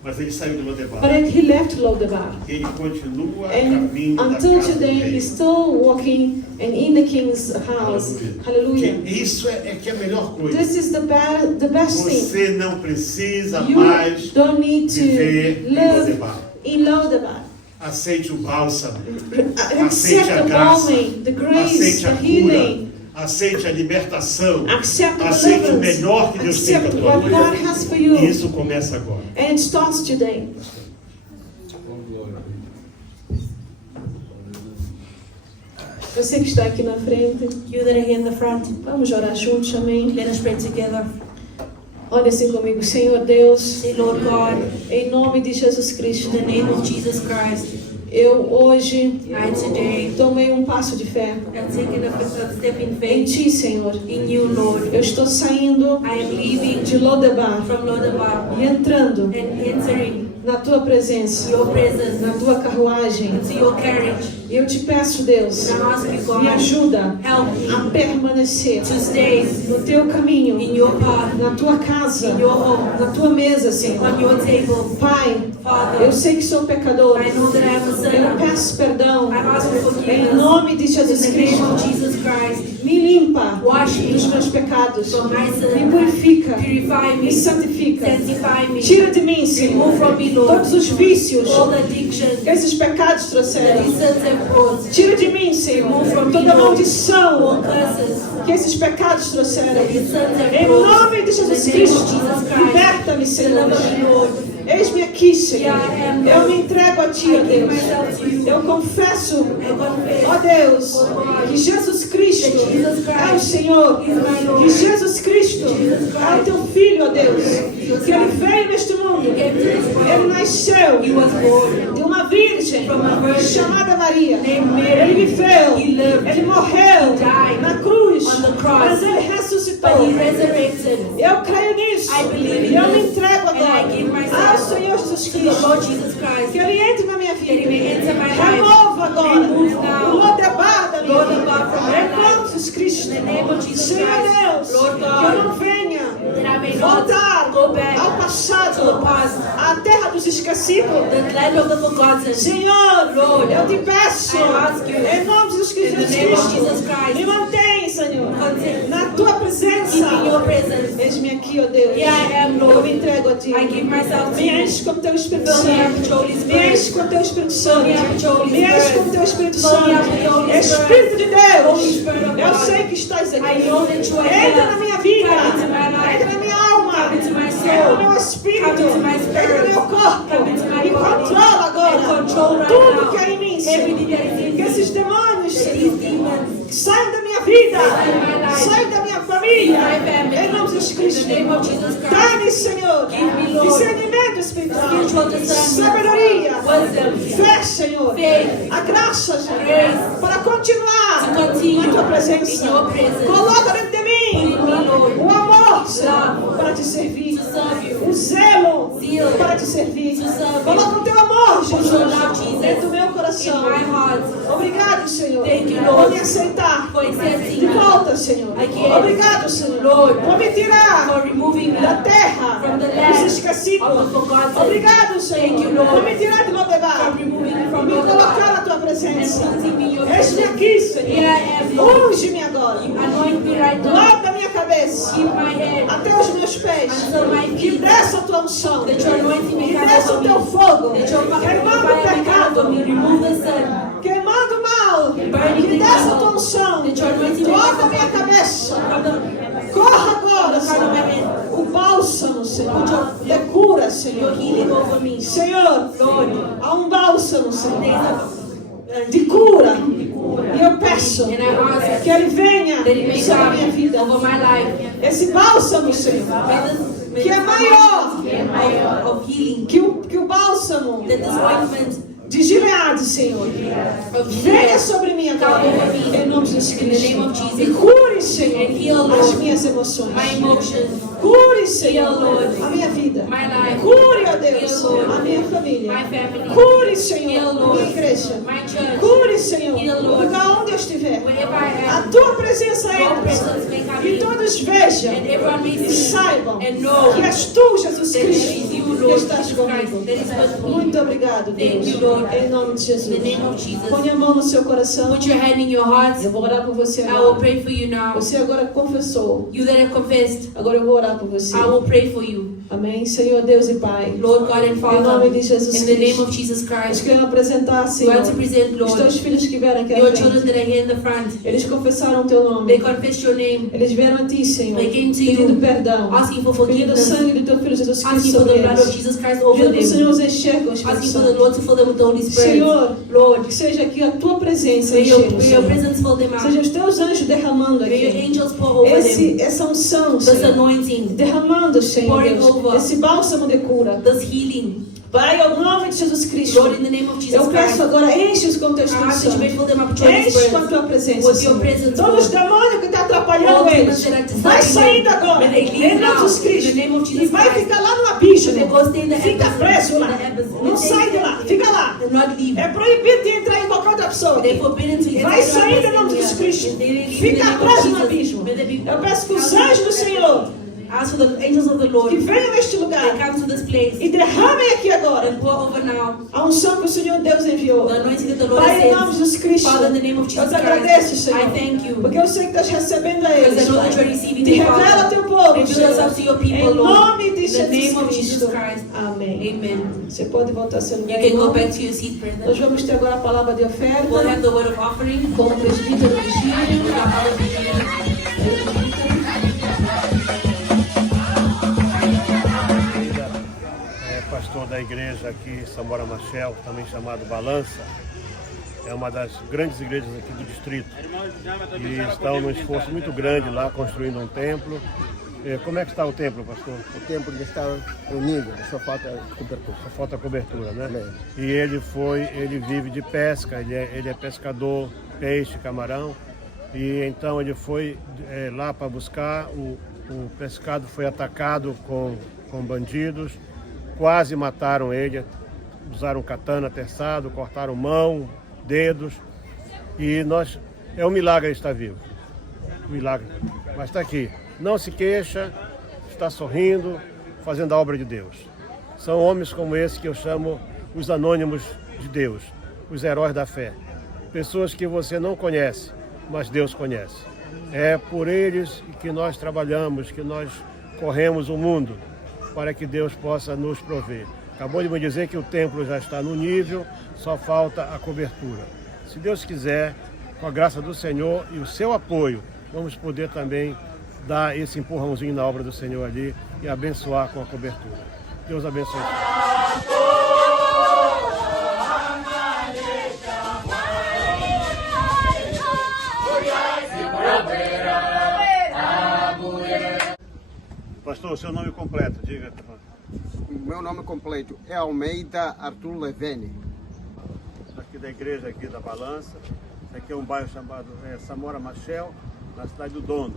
Mas ele saiu de Lodebar. But then he left Lodebar. Ele continua a And caminho da until casa do today, rei. he's still walking and in the king's house. Hallelujah. Que isso é que é a melhor coisa. This is the best thing. Você não precisa You mais don't need viver to em live Lodebar. in Lodebar. Aceite o bálsamo. Accept the graça. balming, the grace, Aceite the a cura. healing. Aceite a libertação. Accept the Aceite o deliverance. melhor que Deus tem para a Accept tua what God vida. has for you. E isso começa agora. And it starts today. Você que está aqui na frente, You that are here in the front, vamos orar juntos, amém? let us pray together. Olha assim comigo, Senhor Deus, Say, Lord God, em nome de Jesus in Cristo, the name of Jesus Christ, eu hoje I today tomei um passo de fé have taken a step in em faith Ti, Senhor. in you, Lord. Eu estou saindo I am leaving de Lodebar from Lodebar e entrando and entering na Tua presença, your presence, na Tua carruagem. into your carriage. E eu te peço, Deus, And I ask you, God, me ajuda help me a permanecer to stay no Teu caminho, in your path, na Tua casa, in your home, na Tua mesa, Senhor. on your table. Pai, Father, eu sei que sou pecador. I know that I am a Eu sinner. peço perdão. I ask for Em forgiveness. nome de In Jesus the name of Cristo, Jesus Christ, me limpa wash me dos meus pecados. from my Me sin, purifica. purify Me me, santifica. sanctify me, Tira de mim, Senhor, remove from me, Lord, todos os vícios all the addictions que esses pecados that trouxeram. these sins have brought, Tira de mim, Senhor, toda all maldição curses que esses pecados trouxeram. that these sins have Em brought. nome de Jesus Cristo, liberta-me, Senhor. Deliver me, Lord. Eis-me aqui, Senhor. Eu me entrego a Ti, ó I give Deus. myself to you. Eu confesso, I confess ó Deus, que Jesus Cristo é o Senhor. Que Jesus Cristo é o Teu Filho, ó Deus. Que Ele veio neste mundo. Ele nasceu He was born de uma virgem from a virgin chamada Maria. named Mary. Ele viveu, He lived. Ele morreu He died na cruz, on the cross. mas Ele But ressuscitou. he resurrected. Eu creio nisso. I believe in E eu me this. entrego And I agora give myself ao Senhor Jesus To the Lord Cristo. Jesus Christ, Que Ele entre na minha that he vida. may enter my life. Remova agora Remove o now. Lodebar da minha Lodebar from my vida. Em nome de Jesus Cristo. In the name of Jesus Senhor Christ, Deus, Lord que eu não God, venha that I may not voltar go back ao to the passado, past, à terra dos esquecidos. the land of the forgotten. Senhor, Lord, eu te peço, I ask you, em nome de Jesus in the name of Jesus Christ, me mantém, Senhor, continue na tua presença. in your presence. Eis-me aqui, ó Deus. Here I am, Lord. Eu me entrego a ti. I give myself to Me you. enche com teu Espírito Fill me up Santo. with Holy Me Spirit. enche com teu Espírito Santo. Fill me up with Holy Me enche Spirit. com teu Espírito Fill me up with Santo. Holy Spirit. Espírito de Holy Deus, Spirit of eu God. sei que estás aqui. I know that you are Entra here. na minha vida. Come into my life. Entra na minha alma. Come into my soul. Entra no meu espírito. Come into my Entra spirit. no meu corpo. Come into my Me body. controla agora. And control right Tudo now. que é em mim, Senhor. Everything that is in Que me. esses demônios, That Senhor, these demons saiam da minha vida. Saiam da minha life. Saiam da minha família. My family. Em nome de Jesus In Cristo. the name of Jesus Christ. Dá-me, Senhor, Give me, Lord, discernimento discernimento espiritual, spiritual discernment, sabedoria, wisdom, fé, Senhor, faith, a graça, Senhor, grace, para continuar to continue na tua in presença. your presence. Coloca dentro de mim Put in me, Lord, o amor, Senhor, love para te servir, to serve you, o zelo zeal para te servir. to serve you. Coloca o teu amor, Put your Jesus, love, Jesus, dentro do meu in coração. my heart. Obrigado, Senhor, Thank you, por Lord, me aceitar for de accepting me, volta, Senhor. Again. Obrigado, Senhor, Lord, por me tirar for removing me da terra from the dos land esquecidos. of the forgotten. Obrigado, Thank you, Senhor, Lord, por me tirar de Lodebar for removing me e from me the colocar na land tua presença. and putting me in your Eis-me presence. aqui, Senhor. Here I am, Lord. Unge-me agora, Anoint me right now. logo da minha cabeça Keep my head até os meus pés. until my Que feet. desça a tua unção, That your anointing may que come desça o over teu me. fogo, That your queimando o fire may come pecado, over me. Remove the sin. queimando o mal, Burning que the desça a tua evil. unção, That your anointing may logo come da minha over me. cabeça. From the Corra agora, crown of my Senhor, head. o bálsamo, Senhor, de cura, Senhor. Your healing over me. Senhor, Lord, há um bálsamo, Senhor, days de cura. E eu peço And I ask que ele venha that it may sobre a minha come vida. over my life. Esse bálsamo, Senhor, May que é maior of healing. que o bálsamo That this ointment de Gileade, Senhor, of venha healing sobre mim agora, em nome de Jesus in the name of Cristo. Jesus. E cure, Senhor, And heal, as Lord, minhas emoções. my emotions, Cure, Senhor, Heal, Lord, a minha vida. my life, Cure, ó Deus, Heal, Lord, a minha família. my family, Cure, Senhor, Heal, a Lord, minha igreja. my church, Cure, Senhor, Heal, o Lord, lugar onde eu estiver. wherever I A am. tua presença Your entra. presence may come E in. todos vejam And everyone may e see saibam and know que és tu, Jesus that it is Cristo, you, que Lord estás Jesus Christ, comigo. that is with me. Muito obrigado, Thank Deus. you, Lord. Em nome de Jesus. In the name of Jesus. Põe a mão no seu coração. Put your hand in your heart. Eu vou orar por você I will agora. pray for you now. Você agora confessou. You that have confessed, Agora eu vou orar por você. I will pray for you. Amém. Senhor Deus e Pai. Lord God and Em Father, nome de Jesus in the name Cristo. of Jesus Nós Christ, queremos apresentar, we Senhor, want to present, os Lord, teus filhos que vieram aqui à your frente. children that are here in the front. Eles confessaram o teu nome. They confess your name, Eles vieram a ti, Senhor, They came to pedindo you, perdão, asking for pedindo o forgiveness, sangue do teu filho Jesus asking Cristo for sobre the blood of eles, Jesus Christ over pedindo que o them, Senhor os encher com o Espírito asking for the Santo. Lord to fill them with the Holy Spirit. Senhor, Lord, que seja aqui a tua presença may your enchendo, presence fill them seja out. os teus anjos derramando May your aqui angels pour over them. essa unção, This Senhor, anointing, derramando, Senhor Pouring Deus, over. esse bálsamo de cura. this healing. Pai, ao nome de Jesus Cristo, Lord, in the name of Jesus eu peço Christ, agora, enche-os com o teu I Espírito ask that you may Santo. fill them up with your Holy Enche com a Spirit. tua presença, With your Senhor. presence, Todos os Lord. demônios que estão atrapalhando All eles, demons that are vai disturbing sair them, agora, may they em leave nome de now, Jesus in the Cristo, name of e Jesus vai Christ. ficar lá no abismo. They go stay in the Fica abyss, preso lá. in the abyss. Não sai de lá, fica lá. And not leave. É proibido de entrar em qualquer outra pessoa. They're forbidden to Vai enter sair the em nome de Jesus Cristo. Fica Fica preso no abismo. Eu peço que os anjos do Senhor Ask for the angels of the que Lord. venham a este They lugar come to this place e derramem aqui agora and pour over now a unção que o Senhor Deus enviou. the anointing that the Lord Pai, em nome de sends. Jesus Cristo, Father, in the name of eu Jesus te agradeço, Christ, Senhor, I thank you. porque eu sei que estás recebendo a Because I eles, know Pai. that you're receiving Te them, revela Father. ao teu povo, Reveal Senhor. yourself to your people, Em Lord. nome de In the Jesus name of Jesus Cristo. Christ. Amém. Amen. Você pode voltar a seu You lugar, can go irmão. back to your seat, Nós brother. vamos ter agora a palavra de We'll oferta have the word of offering. com o presbítero Virgílio. Pastor da igreja aqui, Samora Machel, também chamado Balança, é uma das grandes igrejas aqui do distrito e estão num esforço muito grande lá construindo um templo. Como é que está o templo, pastor? O templo já está unido, só falta cobertura. Só falta cobertura, né? Amém. E ele vive de pesca, ele é pescador, peixe, camarão, e então ele foi lá para buscar, o pescado foi atacado com bandidos, quase mataram ele, usaram katana, terçado, cortaram mão, dedos, e é um milagre ele estar vivo, um milagre, mas está aqui, não se queixa, está sorrindo, fazendo a obra de Deus. São homens como esse que eu chamo os anônimos de Deus, os heróis da fé, pessoas que você não conhece, mas Deus conhece. É por eles que nós trabalhamos, que nós corremos o mundo, para que Deus possa nos prover. Acabou de me dizer que o templo já está no nível, só falta a cobertura. Se Deus quiser, com a graça do Senhor e o seu apoio, vamos poder também dar esse empurrãozinho na obra do Senhor ali e abençoar com a cobertura. Deus abençoe. Pastor, o seu nome completo, diga. meu nome completo é Almeida Arthur Levene. Aqui da igreja aqui da Balança. Esse aqui é um bairro chamado Samora Machel, na cidade do Dono.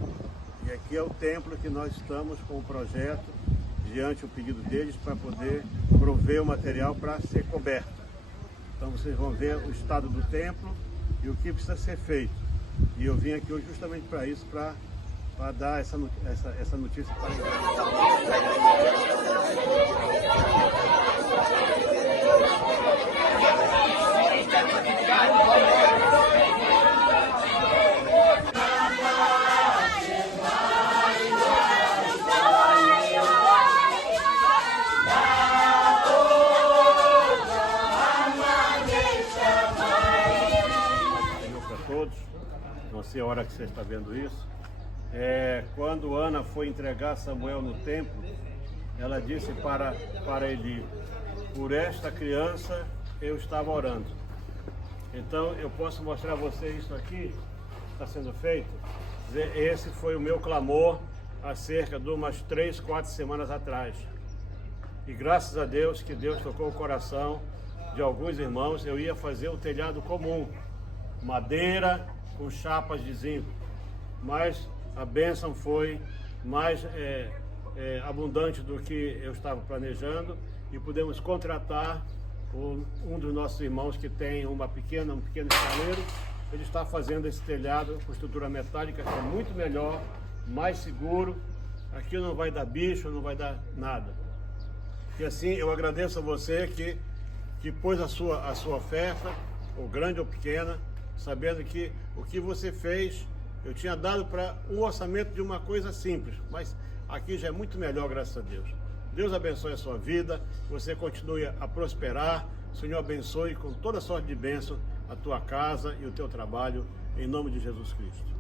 E aqui é o templo que nós estamos com o projeto, diante do pedido deles, para poder prover o material para ser coberto. Então vocês vão ver o estado do templo e o que precisa ser feito. E eu vim aqui hoje justamente para isso, para dar essa notícia para a todos. Não sei a hora que você está vendo isso. Quando Ana foi entregar Samuel no templo, ela disse para Eli: por esta criança eu estava orando. Então eu posso mostrar a vocês isso aqui, está sendo feito. Esse foi o meu clamor há cerca de umas 3, 4 semanas atrás. E graças a Deus que Deus tocou o coração de alguns irmãos. Eu ia fazer um telhado comum, madeira com chapas de zinco, mas a bênção foi mais abundante do que eu estava planejando e pudemos contratar um dos nossos irmãos que tem um pequeno estaleiro. Ele está fazendo esse telhado com estrutura metálica, que é muito melhor, mais seguro. Aqui não vai dar bicho, não vai dar nada. E assim eu agradeço a você que pôs a sua oferta, ou grande ou pequena, sabendo que o que você fez, eu tinha dado para um orçamento de uma coisa simples, mas aqui já é muito melhor, graças a Deus. Deus abençoe a sua vida, você continue a prosperar, o Senhor abençoe com toda sorte de bênção a tua casa e o teu trabalho, em nome de Jesus Cristo.